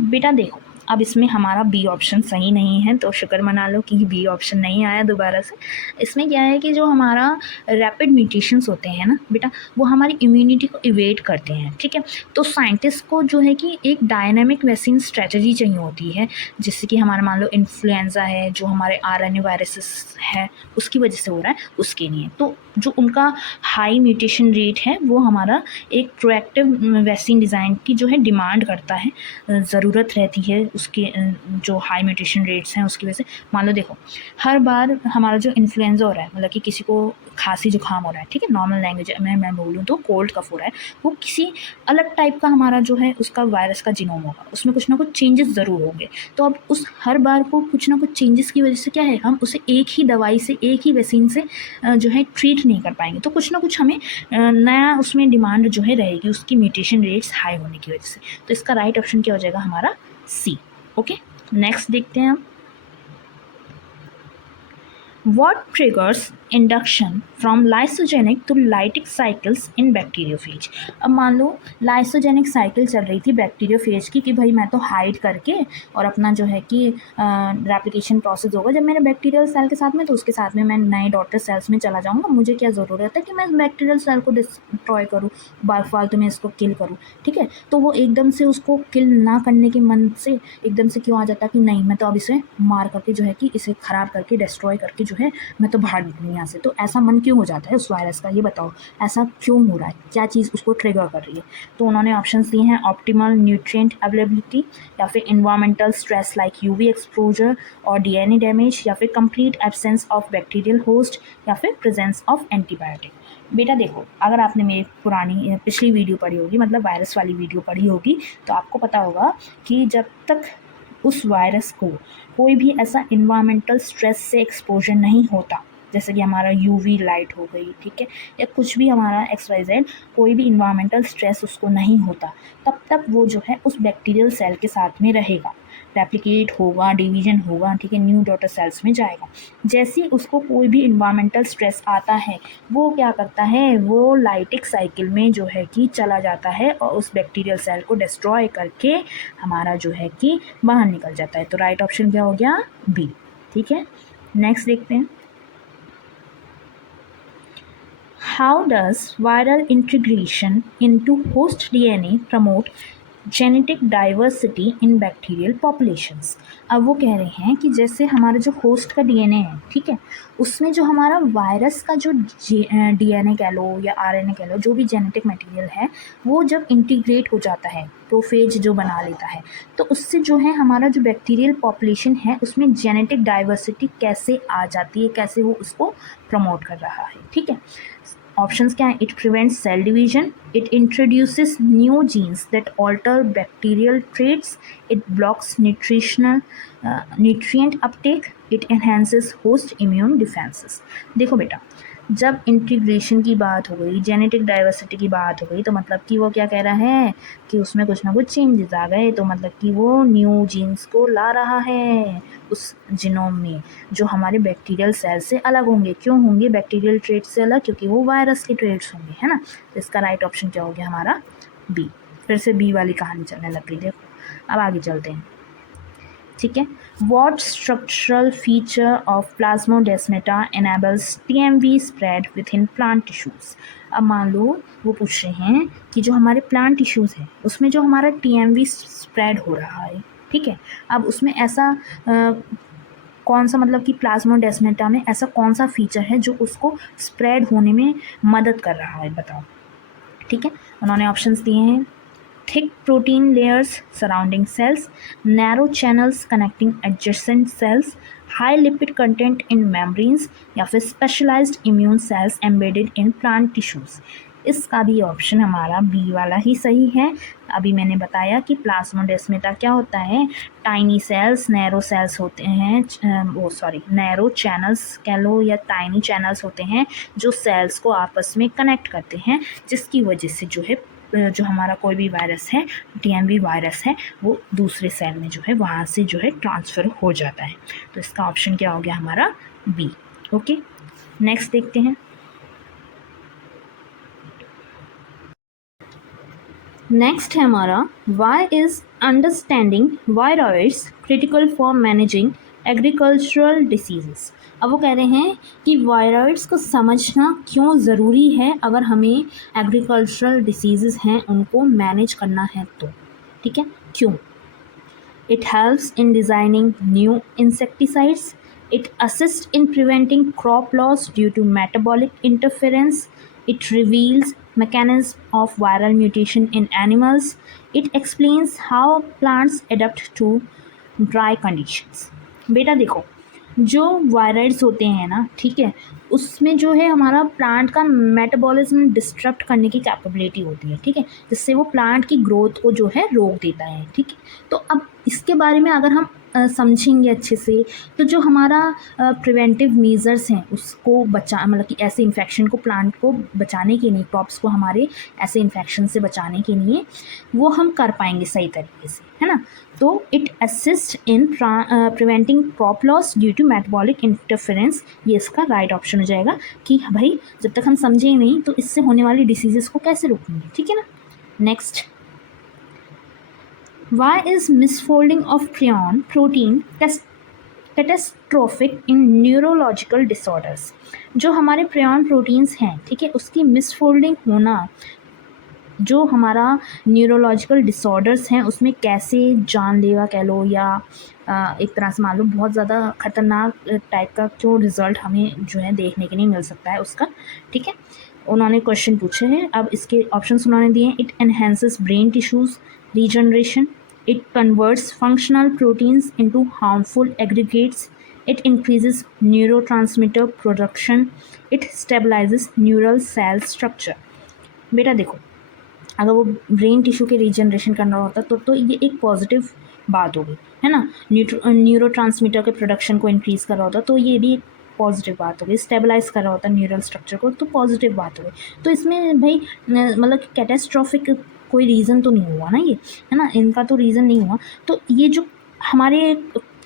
बेटा देखो, अब इसमें हमारा बी ऑप्शन सही नहीं है, तो शुक्र मना लो कि बी ऑप्शन नहीं आया दोबारा से। इसमें क्या है कि जो हमारा रैपिड म्यूटेशंस होते हैं ना बेटा, वो हमारी इम्यूनिटी को इवेट करते हैं, ठीक है। तो साइंटिस्ट को जो है कि एक डायनामिक वैक्सीन स्ट्रेटजी चाहिए होती है, जिससे कि हमारा मान लो इन्फ्लुएंजा है जो हमारे RNA वायरसेस है उसकी वजह से हो रहा है, उसके लिए तो जो उनका हाई म्यूटेशन रेट है वो हमारा एक प्रोएक्टिव वैक्सीन डिज़ाइन की जो है डिमांड करता है, ज़रूरत रहती है उसके, जो हाई म्यूटेशन रेट्स हैं उसकी वजह से। मान लो देखो, हर बार हमारा जो इन्फ्लुएंजा हो रहा है, मतलब कि किसी को खांसी जुकाम हो रहा है, ठीक है, नॉर्मल लैंग्वेज में मैं बोलूँ तो कोल्ड कफ हो रहा है, वो किसी अलग टाइप का हमारा जो है उसका वायरस का जीनोम होगा, उसमें कुछ ना कुछ चेंजेस ज़रूर होंगे। तो अब उस हर बार को कुछ ना कुछ चेंजेस की वजह से क्या है, हम उसे एक ही दवाई से, एक ही वैक्सीन से जो है ट्रीट नहीं कर पाएंगे। तो कुछ ना कुछ हमें नया उसमें डिमांड जो है रहेगी उसकी म्यूटेशन रेट्स हाई होने की वजह से। तो इसका राइट ऑप्शन क्या हो जाएगा हमारा सी। ओके, नेक्स्ट देखते हैं हम। What triggers induction from lysogenic to lytic cycles in bacteriophage? अब मान लो लाइसोजेनिक साइकिल चल रही थी बैक्टीरियोफेज की कि भाई मैं तो हाइड करके और अपना जो है कि रेप्लिकेशन प्रोसेस होगा जब मेरे बैक्टीरियल सेल के साथ में, तो उसके साथ में मैं नए डॉटर सेल्स में चला जाऊँगा। मुझे क्या ज़रूरत है कि मैं बैक्टीरियल सेल को डिस्ट्रॉय करूँ, फालतू में इसको किल करूँ, ठीक है। तो वो एकदम से उसको किल ना करने के मन से एकदम से क्यों आ जाता कि नहीं मैं तो अब इसे मार करके जो है कि इसे ख़राब करके डिस्ट्रॉय करके जो है मैं तो बाहर निकलूँ यहाँ से। तो ऐसा मन क्यों हो जाता है उस वायरस का, ये बताओ ऐसा क्यों हो रहा है, क्या चीज़ उसको ट्रिगर कर रही है। तो उन्होंने ऑप्शंस दिए हैं ऑप्टिमल न्यूट्रिएंट अवेलेबिलिटी, या फिर environmental stress like UV exposure और डीएनए डैमेज, या फिर complete absence of bacterial host, या फिर प्रेजेंस ऑफ एंटीबायोटिक। बेटा देखो, अगर आपने मेरी पुरानी पिछली वीडियो पढ़ी होगी, मतलब वायरस वाली वीडियो पढ़ी होगी, तो आपको पता होगा कि जब तक उस वायरस को कोई भी ऐसा इन्वायरमेंटल स्ट्रेस से एक्सपोजर नहीं होता, जैसे कि हमारा यूवी लाइट हो गई, ठीक है, या कुछ भी हमारा XYZ कोई भी इन्वायरमेंटल स्ट्रेस उसको नहीं होता, तब तक वो जो है उस बैक्टीरियल सेल के साथ में रहेगा, रेप्लिकेट होगा, डिवीजन होगा, ठीक है, न्यू डॉटर सेल्स में जाएगा। जैसे ही उसको कोई भी इन्वायरमेंटल स्ट्रेस आता है, वो क्या करता है, वो लाइटिक साइकिल में जो है कि चला जाता है और उस बैक्टीरियल सेल को डिस्ट्रॉय करके हमारा जो है कि बाहर निकल जाता है। तो राइट ऑप्शन क्या हो गया, बी, ठीक है। नेक्स्ट देखते हैं। How does viral integration into host DNA promote genetic diversity in bacterial populations? अब वो कह रहे हैं कि जैसे हमारा जो होस्ट का डीएनए है, ठीक है, उसमें जो हमारा वायरस का जो डीएनए कह लो या आरएनए कह लो, जो भी जेनेटिक मटेरियल है, वो जब इंटीग्रेट हो जाता है, प्रोफेज जो बना लेता है, तो उससे जो है हमारा जो बैक्टीरियल पॉपुलेशन है उसमें जेनेटिक डाइवर्सिटी कैसे आ जाती है, कैसे वो उसको प्रमोट कर रहा है, ठीक है। ऑप्शंस क्या है, it prevents cell division, it introduces new genes that alter bacterial traits, it blocks nutrient uptake, it enhances host immune defences. देखो बेटा, जब इंटीग्रेशन की बात हो गई, जेनेटिक डाइवर्सिटी की बात हो गई, तो मतलब कि वो क्या कह रहा है कि उसमें कुछ ना कुछ चेंजेस आ गए, तो मतलब कि वो न्यू जीन्स को ला रहा है उस जीनोम में, जो हमारे बैक्टीरियल सेल से अलग होंगे। क्यों होंगे बैक्टीरियल ट्रेट से अलग? क्योंकि वो वायरस के ट्रेट्स होंगे, है ना। तो इसका राइट ऑप्शन क्या हो गया हमारा, बी। फिर से बी वाली कहानी चलने लग गई। देखो अब आगे चलते हैं, ठीक है। What structural feature of plasmodesmata enables TMV spread with in plant tissues? अब मान लो वो पूछ रहे हैं कि जो हमारे प्लांट टिश्यूज़ हैं उसमें जो हमारा TMV स्प्रेड हो रहा है, ठीक है, अब उसमें ऐसा कौन सा, मतलब कि प्लाज्मोडेस्माटा में ऐसा कौन सा फीचर है जो उसको स्प्रेड होने में मदद कर रहा है, बताओ, ठीक है। उन्होंने ऑप्शंस दिए हैं thick protein layers surrounding cells, narrow channels connecting adjacent cells, high lipid content in membranes, या फिर specialized immune cells embedded in plant tissues। इसका भी ऑप्शन हमारा बी वाला ही सही है। अभी मैंने बताया कि प्लाज्मोडेस्माटा क्या होता है, टाइनी सेल्स, नैरो सेल्स होते हैं, नैरो चैनल्स कह लो या टाइनी चैनल्स होते हैं जो सेल्स को आपस में कनेक्ट करते हैं, जिसकी वजह से जो है जो हमारा कोई भी वायरस है, TMV वायरस है, वो दूसरे सेल में जो है वहाँ से जो है ट्रांसफ़र हो जाता है। तो इसका ऑप्शन क्या हो गया हमारा, बी। ओके, नेक्स्ट देखते हैं। नेक्स्ट है हमारा, why is understanding viroids critical for managing agricultural diseases? अब वो कह रहे हैं कि वायरॉइड्स को समझना क्यों ज़रूरी है अगर हमें एग्रीकल्चरल डिसीजेस हैं उनको मैनेज करना है तो, ठीक है, क्यों? It helps in designing new insecticides, it assist in preventing crop loss due to metabolic interference, it reveals mechanism of viral mutation in animals, it explains how plants adapt to dry conditions। बेटा देखो, जो virus होते हैं ना, ठीक है, उसमें जो है हमारा प्लांट का मेटाबॉलिज्म डिस्टर्ब करने की कैपेबिलिटी होती है, ठीक है, जिससे वो प्लांट की ग्रोथ को जो है रोक देता है, ठीक है। तो अब इसके बारे में अगर हम समझेंगे अच्छे से, तो जो हमारा प्रिवेंटिव मेजर्स हैं उसको बचा, मतलब कि ऐसे इन्फेक्शन को, प्लांट को बचाने के लिए, क्रॉप्स को हमारे ऐसे इन्फेक्शन से बचाने के लिए वो हम कर पाएंगे सही तरीके से, है ना। तो it assist in preventing crop loss due to metabolic interference, ये इसका राइट ऑप्शन हो जाएगा कि भाई जब तक हम समझें नहीं तो इससे होने वाली डिसीजेस को कैसे रोकेंगे, ठीक है ना। Next, why is misfolding of prion protein catastrophic in neurological disorders? जो हमारे प्रियॉन प्रोटीन्स हैं, ठीक है, उसकी मिसफोल्डिंग होना जो हमारा न्यूरोलॉजिकल डिसऑर्डर्स हैं उसमें कैसे जानलेवा कह लो, या एक तरह से मान लो बहुत ज़्यादा खतरनाक टाइप का जो रिज़ल्ट हमें जो है देखने के लिए मिल सकता है उसका, ठीक है। उन्होंने क्वेश्चन पूछे हैं, अब इसके ऑप्शंस उन्होंने दिए हैं। It enhances brain tissues regeneration, it converts functional proteins into harmful aggregates, it increases neurotransmitter production, it stabilizes neural cell structure। बेटा देखो, अगर वो ब्रेन टिश्यू के रीजनरेशन करना होता तो ये एक पॉजिटिव बात होगी, है ना। न्यूरो ट्रांसमीटर के प्रोडक्शन को इंक्रीज़ कर रहा होता तो ये भी एक पॉजिटिव बात होगी। स्टेबलाइज कर रहा होता न्यूरल स्ट्रक्चर को तो पॉजिटिव बात होगी। तो इसमें भाई मतलब कैटेस्ट्रॉफिक कोई रीज़न तो नहीं हुआ ना ये, है ना, इनका तो रीज़न नहीं हुआ। तो ये जो हमारे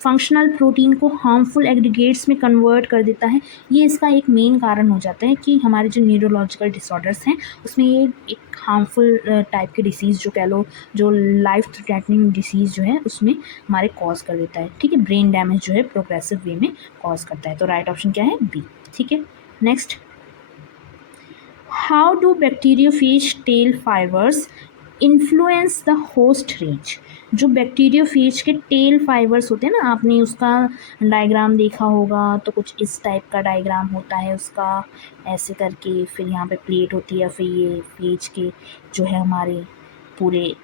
फंक्शनल प्रोटीन को हार्मफुल एग्रीगेट्स में कन्वर्ट कर देता है, ये इसका एक मेन कारण हो जाता है कि हमारे जो न्यूरोलॉजिकल डिसऑर्डर्स हैं उसमें ये एक हार्मफुल टाइप की डिसीज़ जो कह लो, जो लाइफ थ्रेटनिंग डिसीज़ जो है उसमें हमारे कॉज कर देता है, ठीक है। ब्रेन डैमेज जो है प्रोग्रेसिव वे में कॉज करता है। तो राइट ऑप्शन क्या है? बी, ठीक है। Next, how do bacteriophage tell fibres influence the host range? जो बैक्टीरियोफेज के टेल फाइबर्स होते हैं ना, आपने उसका डायग्राम देखा होगा, तो कुछ इस टाइप का डायग्राम होता है उसका, ऐसे करके, फिर यहाँ पे प्लेट होती है, फिर ये फेज के जो है हमारे पूरे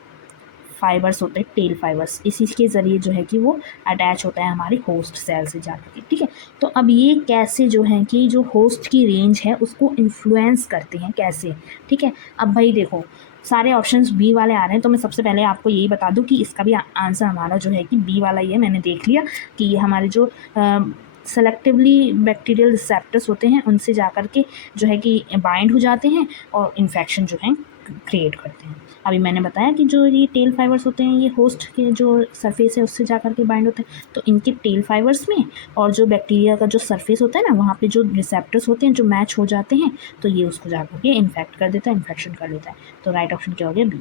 फाइबर्स होते हैं, टेल फाइबर्स, इसी के ज़रिए जो है कि वो अटैच होता है हमारे होस्ट सेल से जाकर के, ठीक है। तो अब ये कैसे जो है कि जो होस्ट की रेंज है उसको इन्फ्लुएंस करते हैं, कैसे, ठीक है। अब भाई देखो, सारे ऑप्शंस बी वाले आ रहे हैं, तो मैं सबसे पहले आपको यही बता दूं कि इसका भी आंसर हमारा जो है कि बी वाला ही है। मैंने देख लिया कि ये हमारे जो सेलेक्टिवली बैक्टीरियल रिसेप्टर्स होते हैं उनसे जाकर के जो है कि बाइंड हो जाते हैं और इन्फेक्शन जो है क्रिएट करते हैं। अभी मैंने बताया कि जो ये टेल फाइबर्स होते हैं ये होस्ट के जो सरफेस है उससे जाकर के बाइंड होते हैं, तो इनके टेल फाइबर्स में और जो बैक्टीरिया का जो सरफेस होता है ना, वहाँ पे जो रिसेप्टर्स होते हैं जो मैच हो जाते हैं, तो ये उसको जाकर के इन्फेक्ट कर देता है, इन्फेक्शन कर लेता है। तो राइट ऑप्शन क्या हो गया? बी,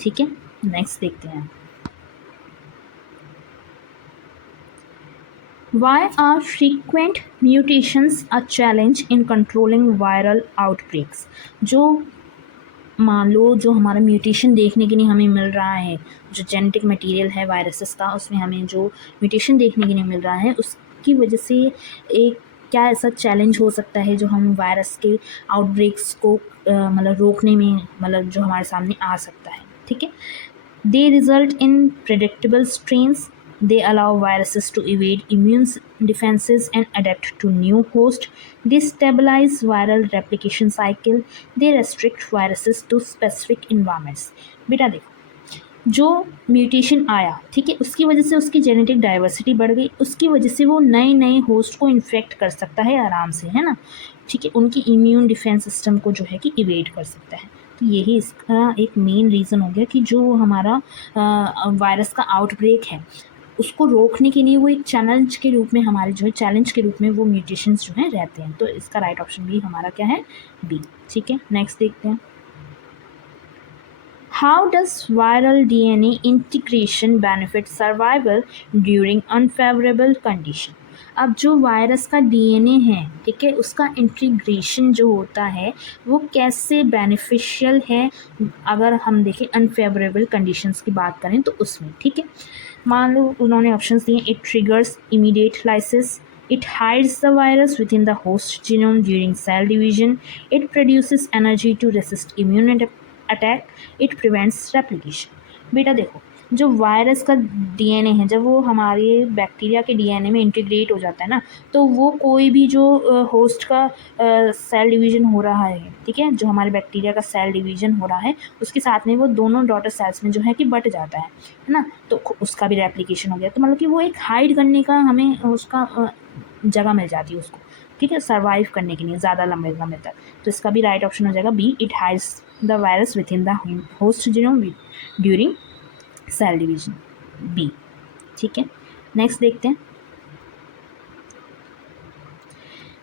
ठीक है। नेक्स्ट देखते हैं, Why are frequent mutations a challenge in controlling viral outbreaks? जो मान लो जो हमारा म्यूटेशन देखने के लिए हमें मिल रहा है, जो जेनेटिक मटेरियल है वायरसेस का, उसमें हमें जो म्यूटेशन देखने के लिए मिल रहा है उसकी वजह से एक क्या ऐसा चैलेंज हो सकता है जो हम वायरस के आउटब्रेक्स को मतलब रोकने में, मतलब जो हमारे सामने आ सकता है, ठीक है। They result in predictable strains, they allow viruses to evade immune defenses and adapt to new host, they stabilize viral replication cycle, they restrict viruses to specific environments। बेटा देखो, जो म्यूटेशन आया, ठीक है, उसकी वजह से उसकी जेनेटिक डाइवर्सिटी बढ़ गई, उसकी वजह से वो नए नए होस्ट को इन्फेक्ट कर सकता है आराम से, है ना, ठीक है, उनकी इम्यून डिफेंस सिस्टम को जो है कि इवेड कर सकता है। तो यही इसका एक मेन रीज़न हो गया कि जो हमारा वायरस का आउटब्रेक है उसको रोकने के लिए वो एक चैलेंज के रूप में, हमारे जो है चैलेंज के रूप में वो म्यूटेशंस जो हैं रहते हैं। तो इसका राइट ऑप्शन भी हमारा क्या है? बी, ठीक है। नेक्स्ट देखते हैं, how does viral DNA integration benefit survival during unfavourable condition? अब जो वायरस का डीएनए है, ठीक है, उसका इंटीग्रेशन जो होता है वो कैसे बेनिफिशियल है अगर हम देखें अनफेवरेबल कंडीशंस की बात करें तो उसमें, ठीक है। मान लो उन्होंने ऑप्शंस दिए, it triggers immediate lysis, it hides the virus within the host genome during cell division, it produces energy to resist immune attack, it prevents replication। बेटा देखो, जो वायरस का डीएनए है, जब वो हमारे बैक्टीरिया के डीएनए में इंटीग्रेट हो जाता है ना, तो वो कोई भी जो होस्ट का सेल डिवीज़न हो रहा है, ठीक है, जो हमारे बैक्टीरिया का सेल डिवीज़न हो रहा है, उसके साथ में वो दोनों डॉटर सेल्स में जो है कि बट जाता है ना, तो उसका भी रेप्लिकेशन हो गया। तो मतलब कि वो एक हाइड करने का हमें उसका जगह मिल जाती है उसको, ठीक है, सर्वाइव करने के लिए ज़्यादा लंबे समय तक। तो इसका भी राइट ऑप्शन हो जाएगा B, it hides the virus within the host genome during cell division, B. ठीक है, नेक्स्ट देखते हैं।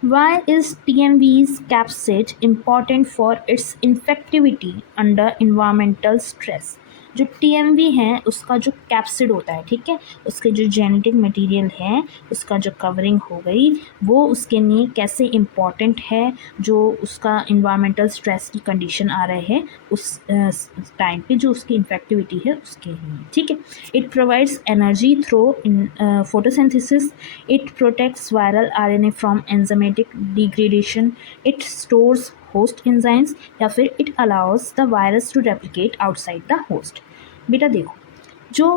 Why is TMV's capsid important for its infectivity under environmental stress? जो TMV है उसका जो कैप्सिड होता है, ठीक है, उसके जो जेनेटिक मटेरियल है, उसका जो कवरिंग हो गई, वो उसके लिए कैसे इम्पॉर्टेंट है, जो उसका इन्वायरमेंटल स्ट्रेस की कंडीशन आ रहे हैं उस टाइम पे, जो उसकी इन्फेक्टिविटी है उसके लिए, ठीक है। It provides energy through in photosynthesis, it protects viral RNA from enzymatic degradation, it stores host enzymes, या फिर it allows the virus to replicate outside the host. बेटा देखो, जो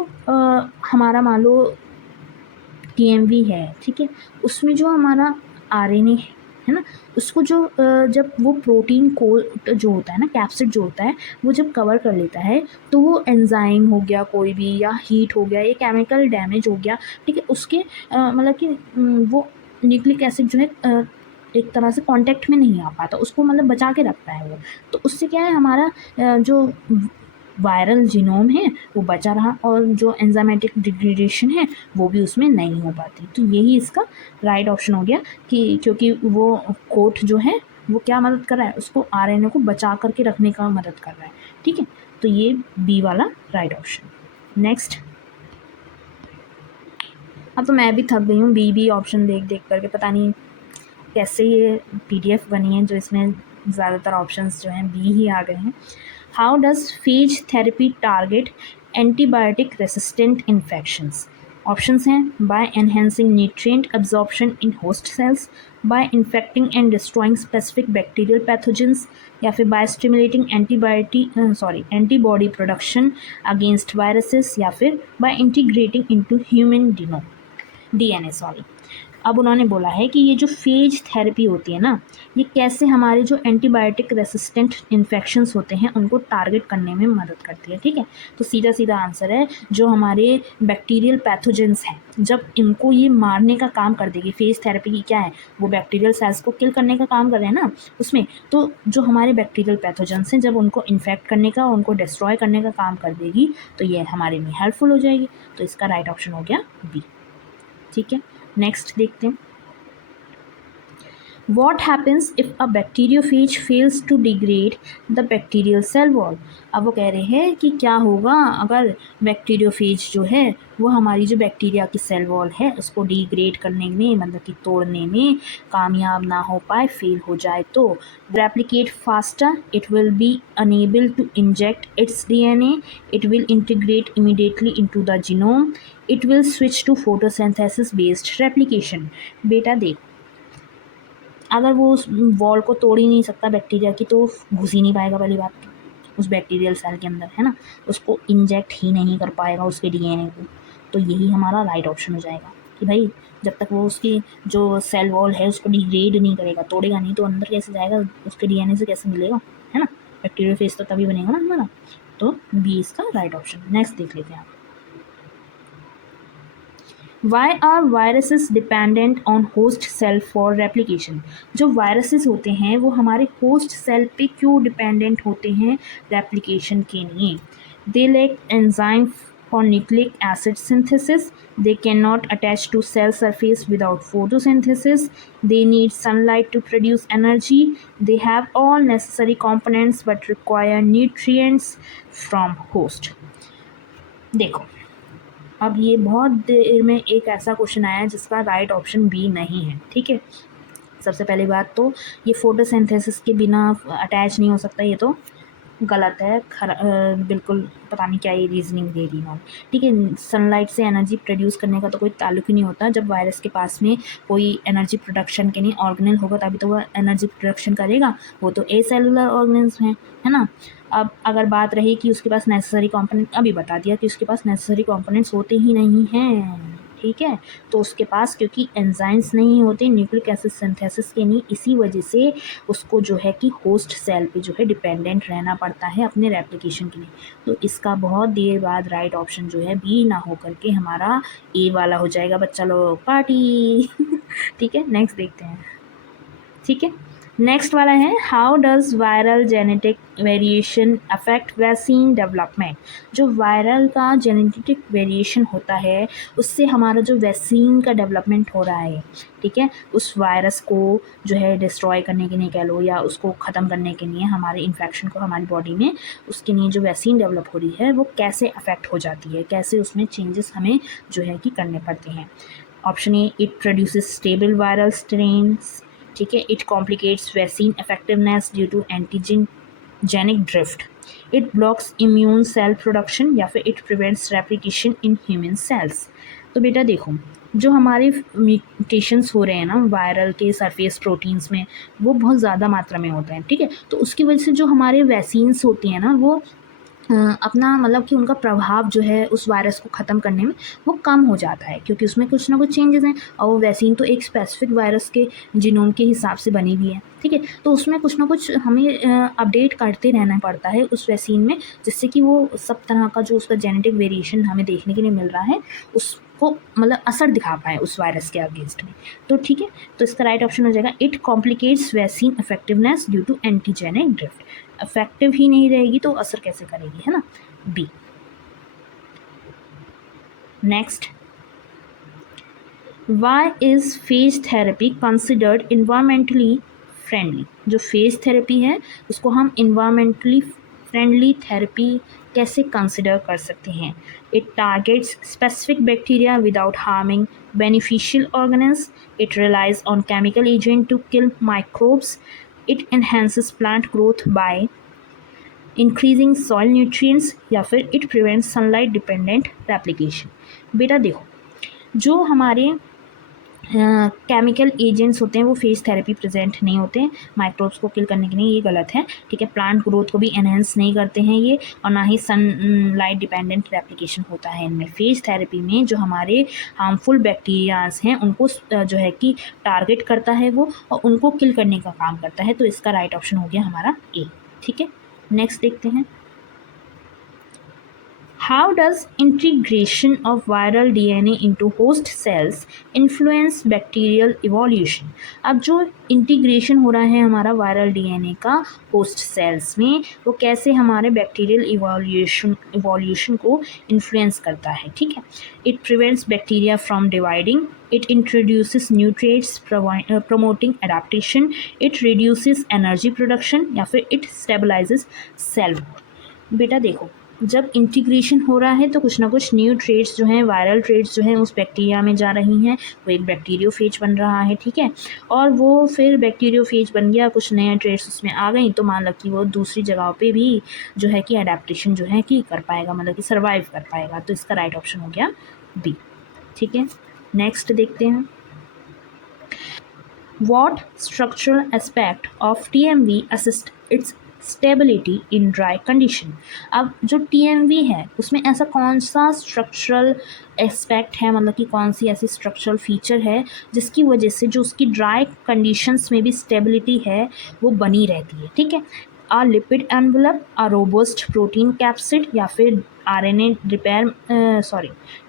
हमारा मान लो TMV है, ठीक है, उसमें जो हमारा RNA है ना, उसको जो जब वो प्रोटीन को जो होता है ना, कैप्सिड जो होता है, वो जब कवर कर लेता है, तो वो एंजाइम हो गया कोई भी, या हीट हो गया, या केमिकल डैमेज हो गया, ठीक है, उसके मतलब कि वो न्यूक्लिक एसिड जो है एक तरह से कांटेक्ट में नहीं आ पाता, उसको मतलब बचा के रखता है वो। तो उससे क्या है, हमारा जो वायरल जीनोम है वो बचा रहा, और जो एंजाइमेटिक डिग्रेडेशन है वो भी उसमें नहीं हो पाती। तो यही इसका राइट ऑप्शन हो गया, कि क्योंकि वो कोट जो है वो क्या मदद कर रहा है, उसको RNA को बचा करके रखने का मदद कर रहा है, ठीक है। तो ये बी वाला राइट ऑप्शन। नेक्स्ट, अब तो मैं भी थक गई हूँ बी ऑप्शन देख देख करके, पता नहीं कैसे ये PDF बनी है जो इसमें ज़्यादातर ऑप्शंस जो हैं बी ही आ गए हैं। How does phage therapy target antibiotic resistant infections? Options हैं, by enhancing nutrient absorption in host cells, by infecting and destroying specific bacterial pathogens, या फिर by stimulating antibody production against viruses, या फिर by integrating into human DNA। अब उन्होंने बोला है कि ये जो फेज थेरेपी होती है ना, ये कैसे हमारे जो एंटीबायोटिक रेसिस्टेंट इन्फेक्शंस होते हैं उनको टारगेट करने में मदद करती है, ठीक है। तो सीधा सीधा आंसर है, जो हमारे बैक्टीरियल पैथोजेंस हैं, जब इनको ये मारने का काम कर देगी, फेज थेरेपी की क्या है, वो बैक्टीरियल सेल्स को किल करने का काम कर रहे हैं ना उसमें, तो जो हमारे बैक्टीरियल पैथोजेंस हैं, जब उनको इन्फेक्ट करने का, उनको डिस्ट्रॉय करने का काम कर देगी, तो ये हमारे लिए हेल्पफुल हो जाएगी। तो इसका राइट ऑप्शन हो गया बी, ठीक है। नेक्स्ट देखते हैं, What happens if a bacteriophage fails to degrade the bacterial cell wall? अब वो कह रहे हैं कि क्या होगा अगर बैक्टीरियोफेज जो है वो हमारी जो बैक्टीरिया की सेल वॉल है उसको डिग्रेड करने में, मतलब कि तोड़ने में कामयाब ना हो पाए, फेल हो जाए, तो replicate faster, it will be enable to inject its DNA, it will integrate immediately into the genome, it will switch to photosynthesis based replication. बेटा देख, अगर वो उस वॉल को तोड़ ही नहीं सकता बैक्टीरिया की, तो घुस ही नहीं पाएगा पहली बात उस बैक्टीरियल सेल के अंदर, है ना, उसको इंजेक्ट ही नहीं कर पाएगा उसके DNA को। तो यही हमारा राइट ऑप्शन हो जाएगा कि भाई जब तक वो उसकी जो सेल वॉल है उसको डिग्रेड नहीं करेगा, तोड़ेगा नहीं, तो अंदर कैसे जाएगा, उसके DNA से कैसे मिलेगा, है ना, बैक्टीरियोफेज तो तभी बनेगा ना हमारा। तो बी इसका राइट ऑप्शन। नेक्स्ट देख लेते हैं आप। Why are viruses dependent on host cell for replication? जो viruses होते हैं वो हमारे host cell पे क्यों dependent होते हैं replication के लिए? They lack enzyme for nucleic acid synthesis. They cannot attach to cell surface without photosynthesis. They need sunlight to produce energy. They have all necessary components but require nutrients from host. देखो, अब ये बहुत देर में एक ऐसा question आया है जिसका राइट ऑप्शन बी नहीं है, ठीक है। सबसे पहली बात तो ये फोटोसिंथेसिस के बिना अटैच नहीं हो सकता, ये तो गलत है, बिल्कुल पता नहीं क्या ये रीजनिंग दे रही है। ठीक है, सनलाइट से एनर्जी प्रोड्यूस करने का तो कोई ताल्लुक ही नहीं होता। जब वायरस के पास में कोई एनर्जी प्रोडक्शन के लिए ऑर्गेनल होगा तभी तो वह एनर्जी प्रोडक्शन करेगा, वो तो ए सेलुलर ऑर्गेनिज्म है ना। अब अगर बात रही कि उसके पास नेसेसरी कंपोनेंट, अभी बता दिया कि उसके पास नेसेसरी कंपोनेंट्स होते ही नहीं हैं। ठीक है, तो उसके पास क्योंकि एंजाइम्स नहीं होते न्यूक्लिक एसिड सिंथेसिस के लिए, इसी वजह से उसको जो है कि होस्ट सेल पे जो है डिपेंडेंट रहना पड़ता है अपने रेप्लिकेशन के लिए। तो इसका बहुत देर बाद राइट ऑप्शन जो है बी ना हो करके हमारा ए वाला हो जाएगा। बच्चा लोग पार्टी ठीक है, नेक्स्ट देखते हैं। ठीक है, नेक्स्ट वाला है how does viral genetic variation affect vaccine development. जो वायरल का जेनेटिक वेरिएशन होता है उससे हमारा जो वैक्सीन का डेवलपमेंट हो रहा है, ठीक है, उस वायरस को जो है डिस्ट्रॉय करने के लिए कह लो या उसको ख़त्म करने के लिए, हमारे इन्फेक्शन को हमारी बॉडी में उसके लिए जो वैक्सीन डेवलप हो रही है वो कैसे अफेक्ट हो जाती है, कैसे उसमें चेंजेस हमें जो है कि करने पड़ते हैं। Option A, it produces stable viral strains. ठीक है, it complicates vaccine effectiveness due to antigenic drift, it blocks immune cell production या फिर it prevents replication in human cells. तो बेटा देखो, जो हमारे म्यूटेशंस हो रहे हैं ना वायरल के सरफेस प्रोटीन्स में, वो बहुत ज़्यादा मात्रा में होते हैं। ठीक है, तो उसकी वजह से जो हमारे वैक्सीन्स होती हैं ना वो अपना मतलब कि उनका प्रभाव जो है उस वायरस को ख़त्म करने में वो कम हो जाता है, क्योंकि उसमें कुछ ना कुछ चेंजेस हैं और वो वैक्सीन तो एक स्पेसिफिक वायरस के जीनोम के हिसाब से बनी हुई है। ठीक है, तो उसमें कुछ ना कुछ हमें अपडेट करते रहना पड़ता है उस वैक्सीन में, जिससे कि वो सब तरह का जो उसका जेनेटिक वेरिएशन हमें देखने के लिए मिल रहा है उसको मतलब असर दिखा पाए उस वायरस के अगेंस्ट में। तो ठीक है, तो इसका राइट ऑप्शन हो जाएगा it complicates vaccine effectiveness due to antigenic drift. Effective ही नहीं रहेगी तो असर कैसे करेगी, है ना, B. Next, why is phage therapy considered environmentally friendly. जो फेज थेरेपी है उसको हम इन्वायरमेंटली फ्रेंडली थेरेपी कैसे कंसिडर कर सकते हैं। It targets specific bacteria without harming beneficial organisms, it relies on chemical agent to kill microbes, it enhances plant growth by increasing soil nutrients या फिर it prevents sunlight dependent replication. बेटा देखो, जो हमारे केमिकल एजेंट्स होते हैं वो phage therapy present नहीं होते हैं माइक्रोब्स को किल करने के लिए, ये गलत है। ठीक है, प्लांट ग्रोथ को भी एनहेंस नहीं करते हैं ये, और ना ही सनलाइट डिपेंडेंट रेप्लिकेशन होता है इनमें। फेज थेरेपी में जो हमारे हार्मफुल बैक्टीरियाज हैं उनको जो है कि टारगेट करता है वो, और उनको किल करने का काम करता है। तो इसका राइट ऑप्शन हो गया हमारा ए। ठीक है, नेक्स्ट देखते हैं। How does integration of viral DNA into host cells influence bacterial evolution? अब जो इंटीग्रेशन हो रहा है हमारा वायरल डीएनए का होस्ट सेल्स में, वो कैसे हमारे बैक्टीरियल इवोल्यूशन को इन्फ्लुएंस करता है। ठीक है, it prevents bacteria from dividing, it introduces nutrients promoting adaptation, it reduces energy production या फिर it stabilizes cell wall। बेटा देखो, जब इंटीग्रेशन हो रहा है तो कुछ ना कुछ न्यू ट्रेड्स जो हैं, वायरल ट्रेड्स जो हैं उस बैक्टीरिया में जा रही हैं, वो एक बैक्टीरियोफेज बन रहा है। ठीक है, और वो फिर बैक्टीरियोफेज बन गया, कुछ नए ट्रेड्स उसमें आ गई, तो मान लो कि वो दूसरी जगहों पे भी जो है कि अडेप्टेशन जो है कि कर पाएगा, मतलब कि सर्वाइव कर पाएगा। तो इसका राइट ऑप्शन हो गया बी। ठीक है, नेक्स्ट देखते हैं। What structural aspect of TMV assist its stability in dry condition. अब जो TMV है उसमें ऐसा कौन सा स्ट्रक्चरल एस्पेक्ट है, मतलब कि कौन सी ऐसी स्ट्रक्चरल फीचर है जिसकी वजह से जो उसकी ड्राई कंडीशंस में भी स्टेबिलिटी है वो बनी रहती है। ठीक है, आ लिपिड एनवलप, आ रोबस्ट प्रोटीन कैप्सिड या फिर RNA repair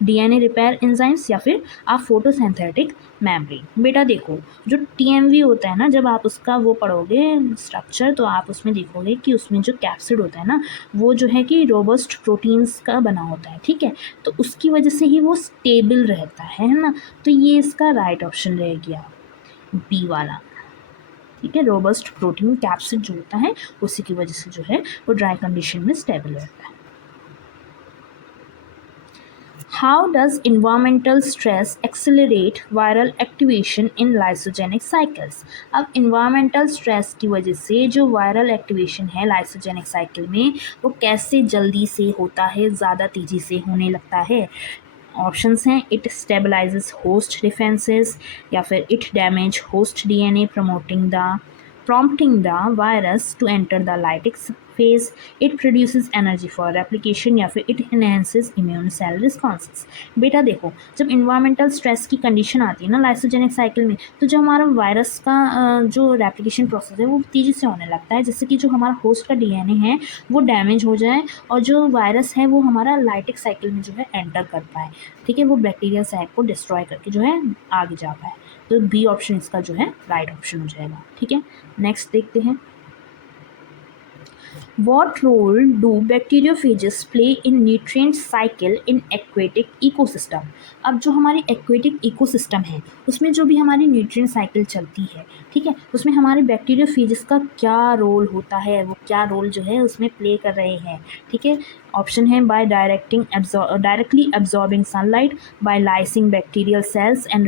DNA repair enzymes या फिर आ फोटोसिंथेटिक मेम्ब्रेन। बेटा देखो, जो TMV होता है ना, जब आप उसका वो पढ़ोगे स्ट्रक्चर तो आप उसमें देखोगे कि उसमें जो कैप्सिड होता है ना वो जो है कि रोबस्ट प्रोटीन्स का बना होता है। ठीक है, तो उसकी वजह से ही वो स्टेबल रहता है ना। तो ये इसका राइट ऑप्शन रह गया बी वाला। ठीक है, रोबस्ट प्रोटीन कैप्सिड जो होता है उसी की वजह से जो है वो ड्राई कंडीशन में स्टेबल रहता है। How does environmental stress accelerate viral activation in lysogenic cycles? अब environmental stress की वजह से जो viral activation है lysogenic cycle में वो कैसे जल्दी से होता है, ज़्यादा तेज़ी से होने लगता है? ऑप्शंस हैं, इट स्टेबलाइजेस होस्ट डिफेंसेस, या फिर it damage host DNA prompting the virus to enter the lytic phase, it produces energy for replication, या फिर it enhances immune cell responses। बेटा देखो, जब इन्वायरमेंटल स्ट्रेस की कंडीशन आती है ना लाइसोजेनिक साइकिल में, तो जो हमारा वायरस का जो रेप्लिकेशन प्रोसेस है वो तेज़ी से होने लगता है, जिससे कि जो हमारा होस्ट का डीएनए है वो डैमेज हो जाए और जो वायरस है वो हमारा लाइटिक साइकिल में जो है एंटर कर पाए। ठीक है, वो बैक्टीरियल सैक को डिस्ट्रॉय करके जो है आगे जा पाए। तो बी ऑप्शन इसका जो है राइट ऑप्शन हो जाएगा। ठीक है, नेक्स्ट देखते हैं। What role do bacteriophages play in nutrient cycle in aquatic ecosystem? अब जो हमारी एक्वेटिक इकोसिस्टम है उसमें जो भी हमारी न्यूट्रिएंट साइकिल चलती है, ठीक है, उसमें हमारे बैक्टीरियोफेजेस का क्या रोल होता है, वो क्या रोल जो है उसमें प्ले कर रहे हैं। ठीक है, ऑप्शन है by directly absorbing sunlight, by lysing bacterial cells and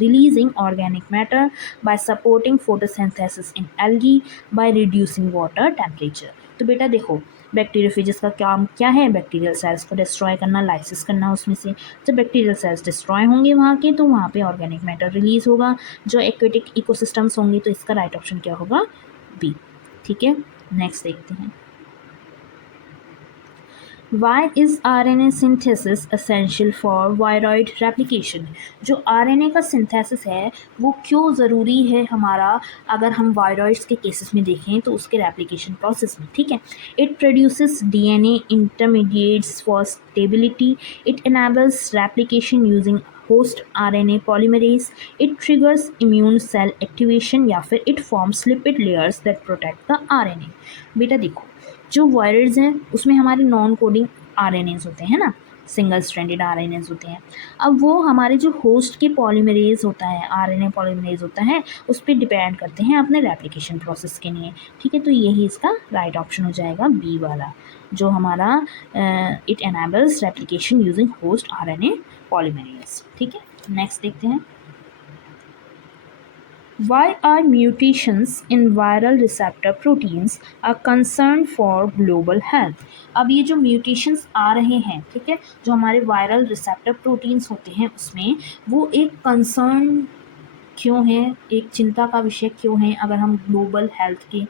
releasing organic matter, by supporting photosynthesis in algae, by reducing water temperature. तो बेटा देखो, बैक्टीरियोफेजेस का काम क्या है? बैक्टीरियल सेल्स को डिस्ट्रॉय करना, लाइसिस करना उसमें से। जब बैक्टीरियल सेल्स डिस्ट्रॉय होंगे वहाँ के, तो वहाँ पे ऑर्गेनिक मैटर रिलीज होगा, जो एक्वेटिक इकोसिस्टम्स होंगे। तो इसका राइट ऑप्शन क्या होगा? बी। ठीक है, नेक्स्ट देखते हैं। Why is RNA synthesis essential for viroid replication? जो RNA का सिंथेसिस है वो क्यों ज़रूरी है हमारा, अगर हम वायरॉइड्स के केसेस में देखें तो उसके रेप्लिकेशन प्रोसेस में। ठीक है, it produces DNA intermediates for stability, it enables replication using host RNA polymerase, it triggers immune cell activation, या फिर it forms lipid layers that protect the RNA। बेटा देखो, जो वायरस हैं उसमें हमारे नॉन कोडिंग RNAs होते हैं ना, सिंगल स्ट्रैंडेड RNAs होते हैं। अब वो हमारे जो होस्ट के पॉलीमरेज होता है, RNA पॉलीमरेज होता है, उस पर डिपेंड करते हैं अपने रेप्लिकेशन प्रोसेस के लिए। ठीक है, तो यही इसका राइट ऑप्शन हो जाएगा बी वाला, जो हमारा it enables replication using host RNA polymerase. ठीक है, नेक्स्ट देखते हैं। Why are mutations in viral receptor proteins a concern for global health? अब ये जो म्यूटेशंस आ रहे हैं, ठीक है, जो हमारे वायरल रिसेप्टर प्रोटीन्स होते हैं उसमें, वो एक कंसर्न क्यों है, एक चिंता का विषय क्यों है, अगर हम ग्लोबल हेल्थ के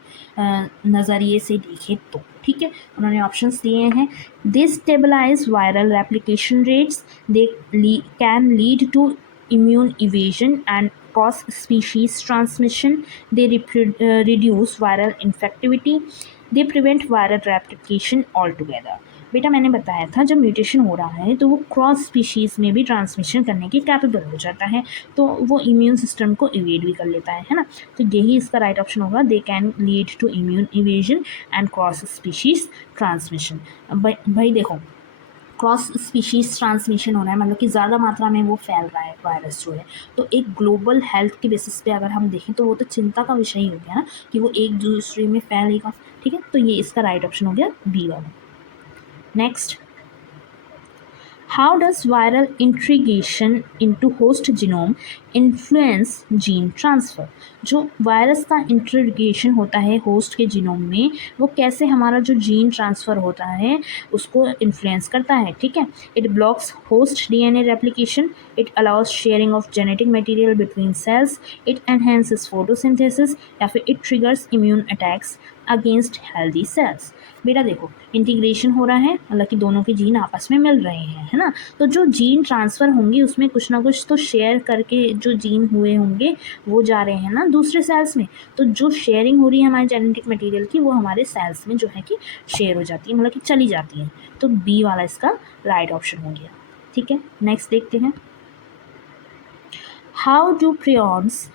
नज़रिए से देखें तो। ठीक है, उन्होंने ऑप्शंस दिए हैं। They stabilize viral replication rates, they can lead to immune evasion and cross species transmission, they reduce viral infectivity, they prevent viral replication altogether। बेटा मैंने बताया था जब म्यूटेशन हो रहा है तो वो क्रॉस स्पीशीज़ में भी ट्रांसमिशन करने के कैपेबल हो जाता है, तो वो इम्यून सिस्टम को इवेड भी कर लेता है ना। तो यही इसका राइट ऑप्शन होगा, they can lead to immune evasion and cross species transmission. भाई देखो, क्रॉस स्पीशीज़ ट्रांसमिशन हो रहा है, मतलब कि ज़्यादा मात्रा में वो फैल रहा है वायरस जो है, तो एक ग्लोबल हेल्थ के बेसिस पे अगर हम देखें तो वो तो चिंता का विषय ही हो गया ना कि वो एक दूसरे में फैलेगा। ठीक है, तो ये इसका राइट ऑप्शन हो गया बी वाला। Next, how does viral integration into host genome influence gene transfer? जो वायरस का इंट्रीगेशन होता है होस्ट के जीनोम में, वो कैसे हमारा जो जीन ट्रांसफ़र होता है उसको इन्फ्लुएंस करता है। ठीक है, it blocks host DNA replication, it allows sharing of genetic material between cells, it enhances photosynthesis, या फिर it triggers immune attacks against healthy cells. बेटा देखो, इंटीग्रेशन हो रहा है, मतलब कि दोनों के जीन आपस में मिल रहे हैं, है ना। तो जो जीन ट्रांसफ़र होंगे उसमें कुछ ना कुछ तो शेयर करके जो जीन हुए होंगे वो जा रहे हैं ना दूसरे सेल्स में। तो जो शेयरिंग हो रही है हमारे जेनेटिक मटेरियल की, वो हमारे सेल्स में जो है कि शेयर हो जाती है, मतलब कि चली जाती है। तो बी वाला इसका राइट ऑप्शन हो गया। ठीक है, नेक्स्ट देखते हैं। How do prions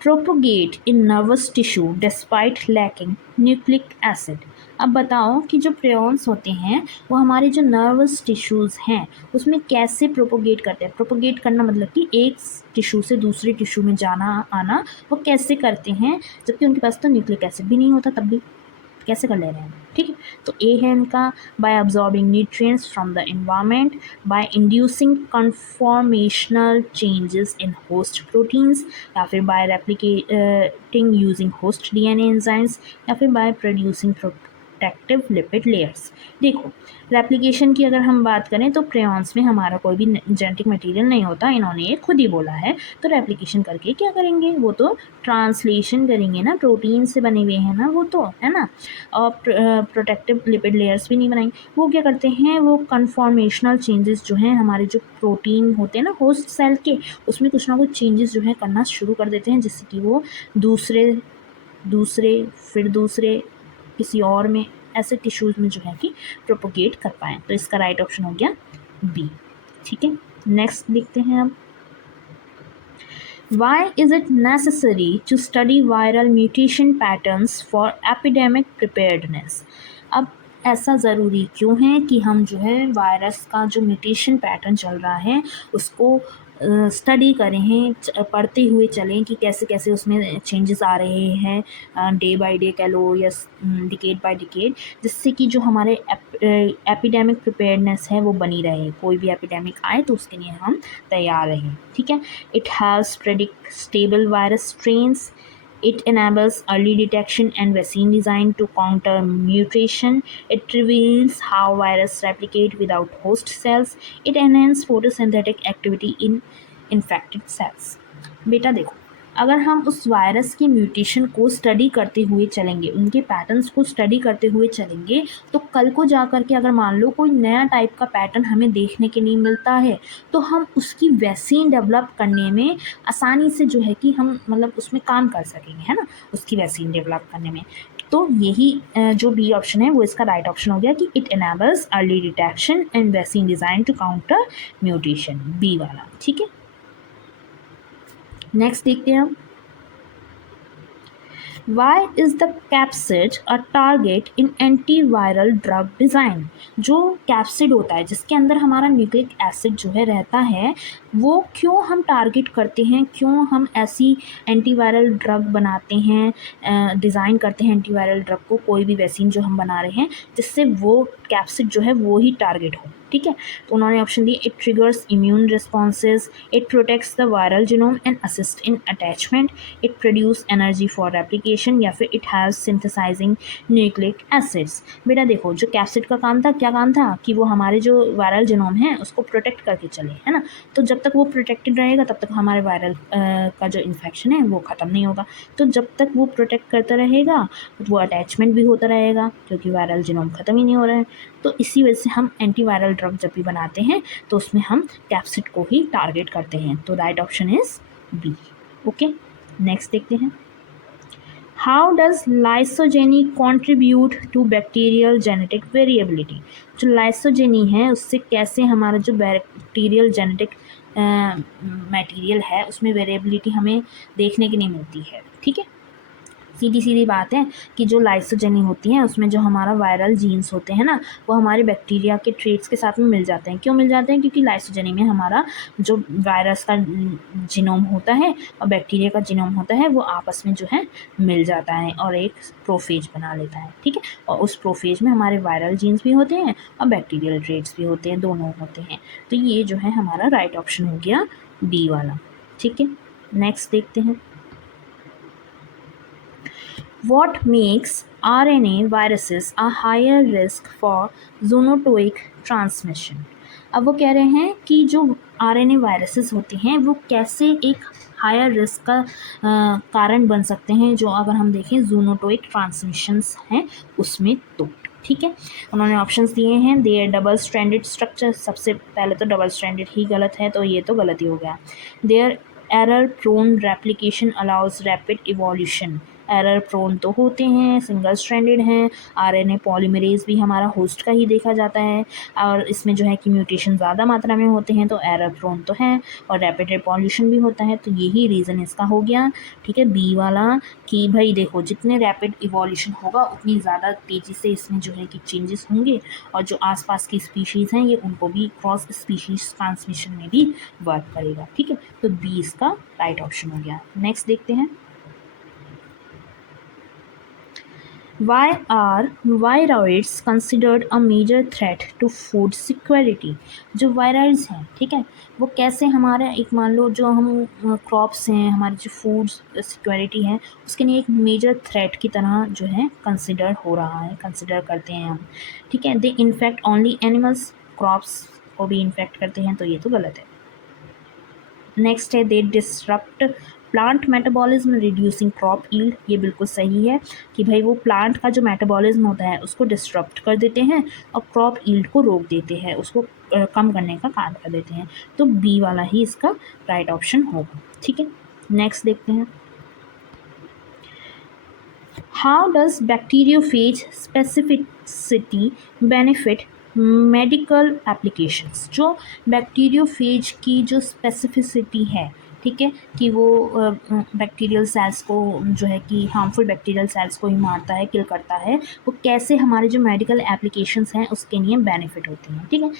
propagate in nervous tissue despite lacking nucleic acid? अब बताओ कि जो प्रियॉन्स होते हैं वो हमारे जो नर्वस टिश्यूज़ हैं उसमें कैसे प्रोपोगेट करते हैं। प्रोपोगेट करना मतलब कि एक टिश्यू से दूसरे टिश्यू में जाना आना, वो कैसे करते हैं, जबकि उनके पास तो न्यूक्लिक एसिड भी नहीं होता, तब भी कैसे कर ले रहे हैं, ठीक है। तो ए है इनका by absorbing nutrients from the environment, by inducing conformational changes in host proteins, या फिर by replicating using host DNA enzymes, या फिर by producing protective lipid layers. देखो रेप्लिकेशन की अगर हम बात करें तो प्रेयॉन्स में हमारा कोई भी जेनेटिक मटेरियल नहीं होता, इन्होंने ये खुद ही बोला है। तो रेप्लिकेशन करके क्या करेंगे, वो तो ट्रांसलेशन करेंगे ना, प्रोटीन से बने हुए हैं ना वो तो, है ना। और प्रोटेक्टिव लिपिड लेयर्स भी नहीं बनाएंगे। वो क्या करते हैं, वो कन्फॉर्मेशनल चेंजेस जो हैं हमारे जो प्रोटीन होते हैं ना होस्ट सेल के, उसमें कुछ ना कुछ चेंजेस जो है करना शुरू कर देते हैं, जिससे कि वो दूसरे फिर दूसरे किसी और में ऐसे टिश्यूज़ में जो है कि प्रोपोगेट कर पाएँ। तो इसका राइट ऑप्शन हो गया बी, ठीक है। नेक्स्ट देखते हैं अब, Why is it necessary to study viral mutation patterns for epidemic preparedness? अब ऐसा ज़रूरी क्यों है कि हम जो है वायरस का जो म्यूटेशन पैटर्न चल रहा है उसको स्टडी करें हैं, पढ़ते हुए चलें कि कैसे कैसे उसमें चेंजेस आ रहे हैं डे बाय डे कह लो या डिकेड बाय डिकेड, जिससे कि जो हमारे एपिडेमिक प्रिपेयर्डनेस है वो बनी रहे, कोई भी एपिडेमिक आए तो उसके लिए हम तैयार रहें, ठीक है। It has predict stable virus strains, it enables early detection and vaccine design to counter mutation. It reveals how virus replicate without host cells. It enhances photosynthetic activity in infected cells. बेटा देखो, अगर हम उस virus की mutation को study करते हुए चलेंगे, उनके पैटर्न्स को स्टडी करते हुए चलेंगे, तो कल को जा कर के अगर मान लो कोई नया टाइप का पैटर्न हमें देखने के लिए मिलता है तो हम उसकी वैक्सीन डेवलप करने में आसानी से जो है कि हम मतलब उसमें काम कर सकेंगे, है ना, उसकी वैक्सीन डेवलप करने में। तो यही जो बी ऑप्शन है वो इसका राइट ऑप्शन हो गया कि it enables early detection and vaccine design to counter mutation, B वाला, ठीक है। नेक्स्ट देखते हैं हम, Why is the capsid a target in antiviral drug design? जो कैप्सिड होता है जिसके अंदर हमारा न्यूक्लिक एसिड जो है रहता है, वो क्यों हम टारगेट करते हैं, क्यों हम ऐसी एंटीवायरल ड्रग बनाते हैं, डिज़ाइन करते हैं एंटीवायरल ड्रग को, कोई भी वैक्सीन जो हम बना रहे हैं जिससे वो कैप्सिड जो है वो ही टारगेट हो, ठीक है। तो उन्होंने ऑप्शन दिए, it triggers immune responses, it protects the viral genome and assist in attachment, it produce energy for replication, या फिर it has synthesising nucleic acids. बेटा देखो, जो कैप्सिड का काम था, क्या काम था कि वो हमारे जो वायरल जीनोम है उसको प्रोटेक्ट करके चले, है ना। तो जब तक वो प्रोटेक्टेड रहेगा तब तक हमारे वायरल का जो इन्फेक्शन है वो ख़त्म नहीं होगा। तो जब तक वो प्रोटेक्ट करता रहेगा वो अटैचमेंट भी होता रहेगा, क्योंकि वायरल जीनोम ख़त्म ही नहीं हो रहा है। तो इसी वजह से हम एंटीवायरल ड्रग जब भी बनाते हैं तो उसमें हम कैप्सिड को ही टारगेट करते हैं। तो right option is B, okay. Next देखते हैं, how does lysogeny contribute to bacterial genetic variability? जो लाइसोजेनी है उससे कैसे हमारा जो बैक्टीरियल जेनेटिक मटेरियल है उसमें वेरिएबिलिटी हमें देखने की नहीं मिलती है, ठीक है। सीधी सीधी बात है कि जो लाइसोजेनी होती हैं उसमें जो हमारा वायरल जीन्स होते हैं ना, वो हमारे बैक्टीरिया के ट्रेट्स के साथ में मिल जाते हैं। क्यों मिल जाते हैं? क्योंकि लाइसोजेनी में हमारा जो वायरस का जीनोम होता है और बैक्टीरिया का जीनोम होता है वो आपस में जो है मिल जाता है और एक प्रोफेज बना लेता है, ठीक है। और उस प्रोफेज में हमारे वायरल जीन्स भी होते हैं और बैक्टीरियल ट्रेट्स भी होते हैं, दोनों होते हैं। तो ये जो है हमारा राइट ऑप्शन हो गया बी वाला, ठीक है। नेक्स्ट देखते हैं, What makes RNA viruses a higher risk for zoonotic transmission? अब वो कह रहे हैं कि जो RNA वायरसेस होते हैं वो कैसे एक हायर रिस्क का कारण बन सकते हैं, जो अगर हम देखें जूनोटोइक ट्रांसमिशंस हैं उसमें तो, ठीक है। उन्होंने ऑप्शंस दिए हैं, दे डबल स्ट्रैंडेड स्ट्रक्चर, सबसे पहले तो डबल स्ट्रैंडेड ही गलत है तो ये तो गलत ही हो गया। There error prone replication allows rapid evolution, error prone तो होते हैं, सिंगल स्ट्रैंडेड हैं, आरएनए पॉलीमरेज भी हमारा होस्ट का ही देखा जाता है और इसमें जो है कि म्यूटेशन ज़्यादा मात्रा में होते हैं, तो एरर प्रोन तो है और रैपिड रिवॉल्यूशन भी होता है। तो यही रीज़न इसका हो गया, ठीक है, बी वाला, कि भाई देखो जितने रैपिड इवोल्यूशन होगा उतनी ज़्यादा तेज़ी से इसमें जो है कि चेंजेस होंगे और जो आसपास की स्पीशीज़ हैं ये उनको भी क्रॉस स्पीशीज़ ट्रांसमिशन में भी वर्क करेगा, ठीक है। तो बी इसका राइट ऑप्शन हो गया। नेक्स्ट देखते हैं, Why are viroids considered a major threat to food security? जो वायरॉइड्स हैं, ठीक है, वो कैसे हमारे एक मान लो जो हम क्रॉप्स हैं, हमारी जो फूड सिक्योरिटी है उसके लिए एक मेजर थ्रेट की तरह जो है कंसिडर हो रहा है, कंसिडर करते हैं हम, ठीक है। दे इन्फेक्ट ओनली एनिमल्स, क्रॉप्स को भी इन्फेक्ट करते हैं, तो ये तो गलत है। नेक्स्ट है they disrupt plant metabolism reducing crop yield, ये बिल्कुल सही है कि भाई वो प्लांट का जो मेटाबॉलिज्म होता है उसको डिस्ट्रप्ट कर देते हैं और क्रॉप यील्ड को रोक देते हैं, उसको कम करने का काम कर देते हैं, तो बी वाला ही इसका राइट ऑप्शन होगा, ठीक है। नेक्स्ट देखते हैं, how does bacteriophage specificity benefit medical applications? जो बैक्टीरियोफेज की जो स्पेसिफिसिटी है, ठीक है, कि वो बैक्टीरियल सेल्स को जो है कि हार्मफुल बैक्टीरियल सेल्स को ही मारता है, किल करता है, वो कैसे हमारे जो मेडिकल एप्लीकेशंस हैं उसके लिए बेनिफिट होती हैं, ठीक है।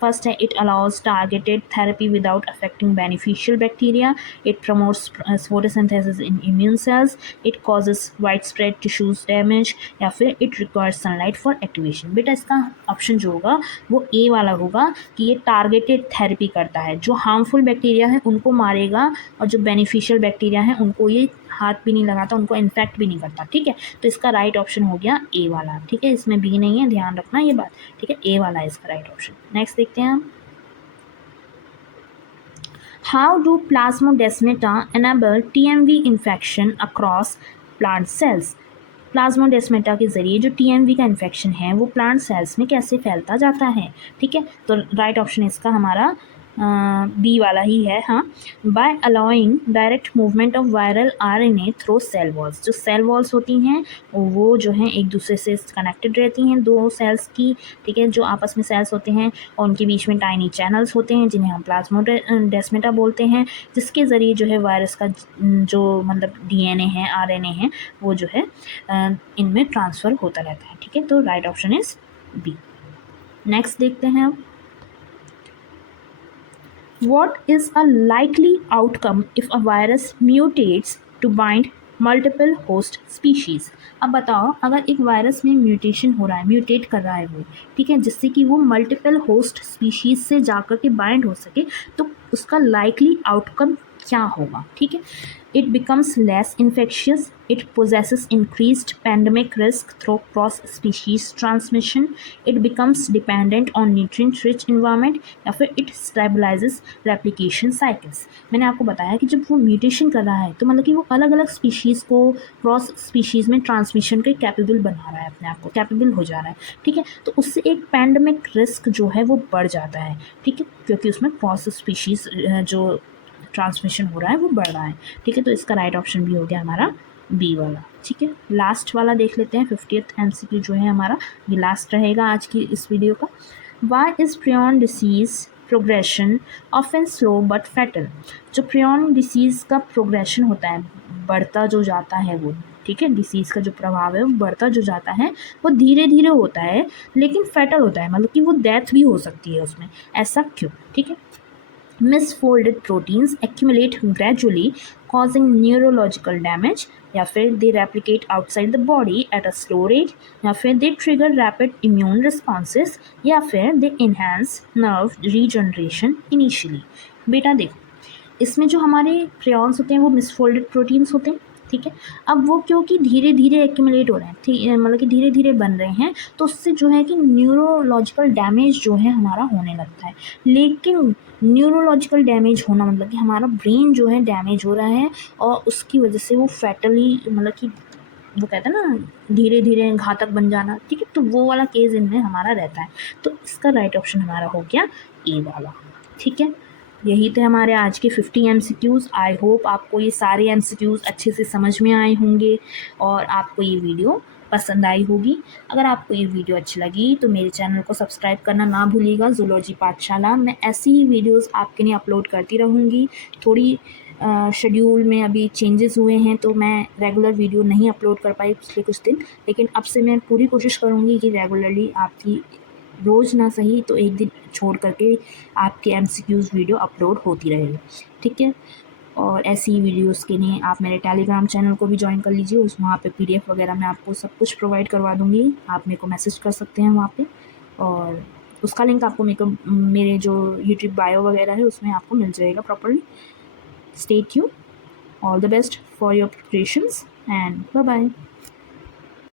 फर्स्ट है it allows targeted therapy without affecting beneficial bacteria, it promotes photosynthesis in immune cells, it causes wide spread tissues damage, या फिर it requires sunlight for activation. बेटा इसका ऑप्शन जो होगा वो ए वाला होगा कि ये टारगेटेड थेरेपी करता है, जो हार्मफुल बैक्टीरिया है उनको मारेगा और जो बेनिफिशियल बैक्टीरिया है उनको ये हाथ भी नहीं लगाता, उनको इन्फेक्ट भी नहीं करता, ठीक है। तो इसका राइट ऑप्शन हो गया ए वाला, ठीक है, इसमें बी नहीं है, ध्यान रखना ये बात, ठीक है, ए वाला है इसका राइट ऑप्शन। नेक्स्ट देखते हैं हम, how do plasmodesmata enable TMV infection across plant cells? Plasmodesmata के ज़रिए जो टीएमवी का इन्फेक्शन है वो प्लांट सेल्स में कैसे फैलता जाता है, ठीक है। तो राइट ऑप्शन इसका हमारा बी वाला ही है, हाँ, by allowing direct movement of viral RNA through cell walls. जो सेल वॉल्स होती हैं वो जो हैं एक दूसरे से कनेक्टेड रहती हैं, दो सेल्स की, ठीक है, जो आपस में सेल्स होते हैं और उनके बीच में टाइनी चैनल्स होते हैं जिन्हें हम प्लाज्मोडेस्माटा बोलते हैं, जिसके ज़रिए जो है वायरस का जो मतलब डीएनए है, आरएनए है, वो जो है इनमें ट्रांसफ़र होता रहता है, ठीक है। तो right option is B. Next देखते हैं अब, what is a likely outcome if a virus mutates to bind multiple host species? अब बताओ अगर एक वायरस में म्यूटेशन हो रहा है, म्यूटेट कर रहा है वो, ठीक है, जिससे कि वो मल्टीपल होस्ट स्पीशीज़ से जाकर के बाइंड हो सके, तो उसका लाइकली आउटकम क्या होगा, ठीक है। It becomes less infectious, it possesses increased pandemic risk through cross species transmission, it becomes dependent on nutrient rich environment, या फिर इट स्टेबलाइजेस रेप्लिकेशन साइकिल्स। मैंने आपको बताया कि जब वो म्यूटेशन कर रहा है तो मतलब कि वो अलग अलग स्पीशीज़ को क्रॉस स्पीशीज़ में ट्रांसमिशन के कैपेबल बना रहा है, अपने आप को कैपेबल हो जा रहा है, ठीक है। तो उससे एक पैंडमिक रिस्क जो है वो बढ़ जाता है, ठीक है, क्योंकि उसमें क्रॉस स्पीशीज़ जो ट्रांसमिशन हो रहा है वो बढ़ रहा है, ठीक है। तो इसका राइट ऑप्शन भी हो गया हमारा बी वाला, ठीक है। लास्ट वाला देख लेते हैं, 50th MCQ जो है हमारा, ये लास्ट रहेगा आज की इस वीडियो का। Why is prion disease progression often slow but fatal? जो प्रियन डिसीज़ का प्रोग्रेशन होता है, बढ़ता जो जाता है वो, ठीक है, डिसीज़ का जो प्रभाव है वो बढ़ता जो जाता है वो धीरे धीरे होता है लेकिन फैटल होता है, मतलब कि वो डेथ भी हो सकती है उसमें, ऐसा क्यों, ठीक है। misfolded proteins accumulate gradually causing neurological damage, या फिर they replicate outside the body at a slow rate, या फिर they trigger rapid immune responses, या फिर they enhance nerve regeneration initially। बेटा देखो, इसमें जो हमारे प्रियॉन्स होते हैं वो मिसफोल्डेड प्रोटीन्स होते हैं, ठीक है। अब वो क्योंकि धीरे धीरे एक्यूमुलेट हो रहे हैं, ठीक, मतलब कि धीरे धीरे बन रहे हैं, तो उससे जो है कि न्यूरोलॉजिकल डैमेज जो है हमारा होने लगता है। लेकिन न्यूरोलॉजिकल डैमेज होना मतलब कि हमारा ब्रेन जो है डैमेज हो रहा है और उसकी वजह से वो फैटली, मतलब कि वो कहते हैं ना धीरे धीरे घातक बन जाना, ठीक है, तो वो वाला केस इनमें हमारा रहता है। तो इसका राइट ऑप्शन हमारा हो गया ए वाला, ठीक है। यही थे हमारे आज के 50 MCQs। आई होप आपको ये सारे MCQs अच्छे से समझ में आए होंगे और आपको ये वीडियो पसंद आई होगी। अगर आपको ये वीडियो अच्छी लगी तो मेरे चैनल को सब्सक्राइब करना ना भूलिएगा, जूलॉजी पाठशाला। मैं ऐसी ही वीडियोस आपके लिए अपलोड करती रहूँगी। थोड़ी शेड्यूल में अभी चेंजेस हुए हैं तो मैं रेगुलर वीडियो नहीं अपलोड कर पाई पिछले कुछ दिन, लेकिन अब से मैं पूरी कोशिश करूँगी कि रेगुलरली आपकी रोज़ ना सही तो एक दिन छोड़ करके आपके MCQs वीडियो अपलोड होती रहेगी, ठीक है। और ऐसी ही वीडियोस के लिए आप मेरे टेलीग्राम चैनल को भी ज्वाइन कर लीजिए। उस वहाँ पे PDF वगैरह मैं आपको सब कुछ प्रोवाइड करवा दूँगी। आप मेरे को मैसेज कर सकते हैं वहाँ पे, और उसका लिंक आपको मेरे जो यूट्यूब बायो वगैरह है उसमें आपको मिल जाएगा properly. Stay tuned. All the best for your preparations and bye bye.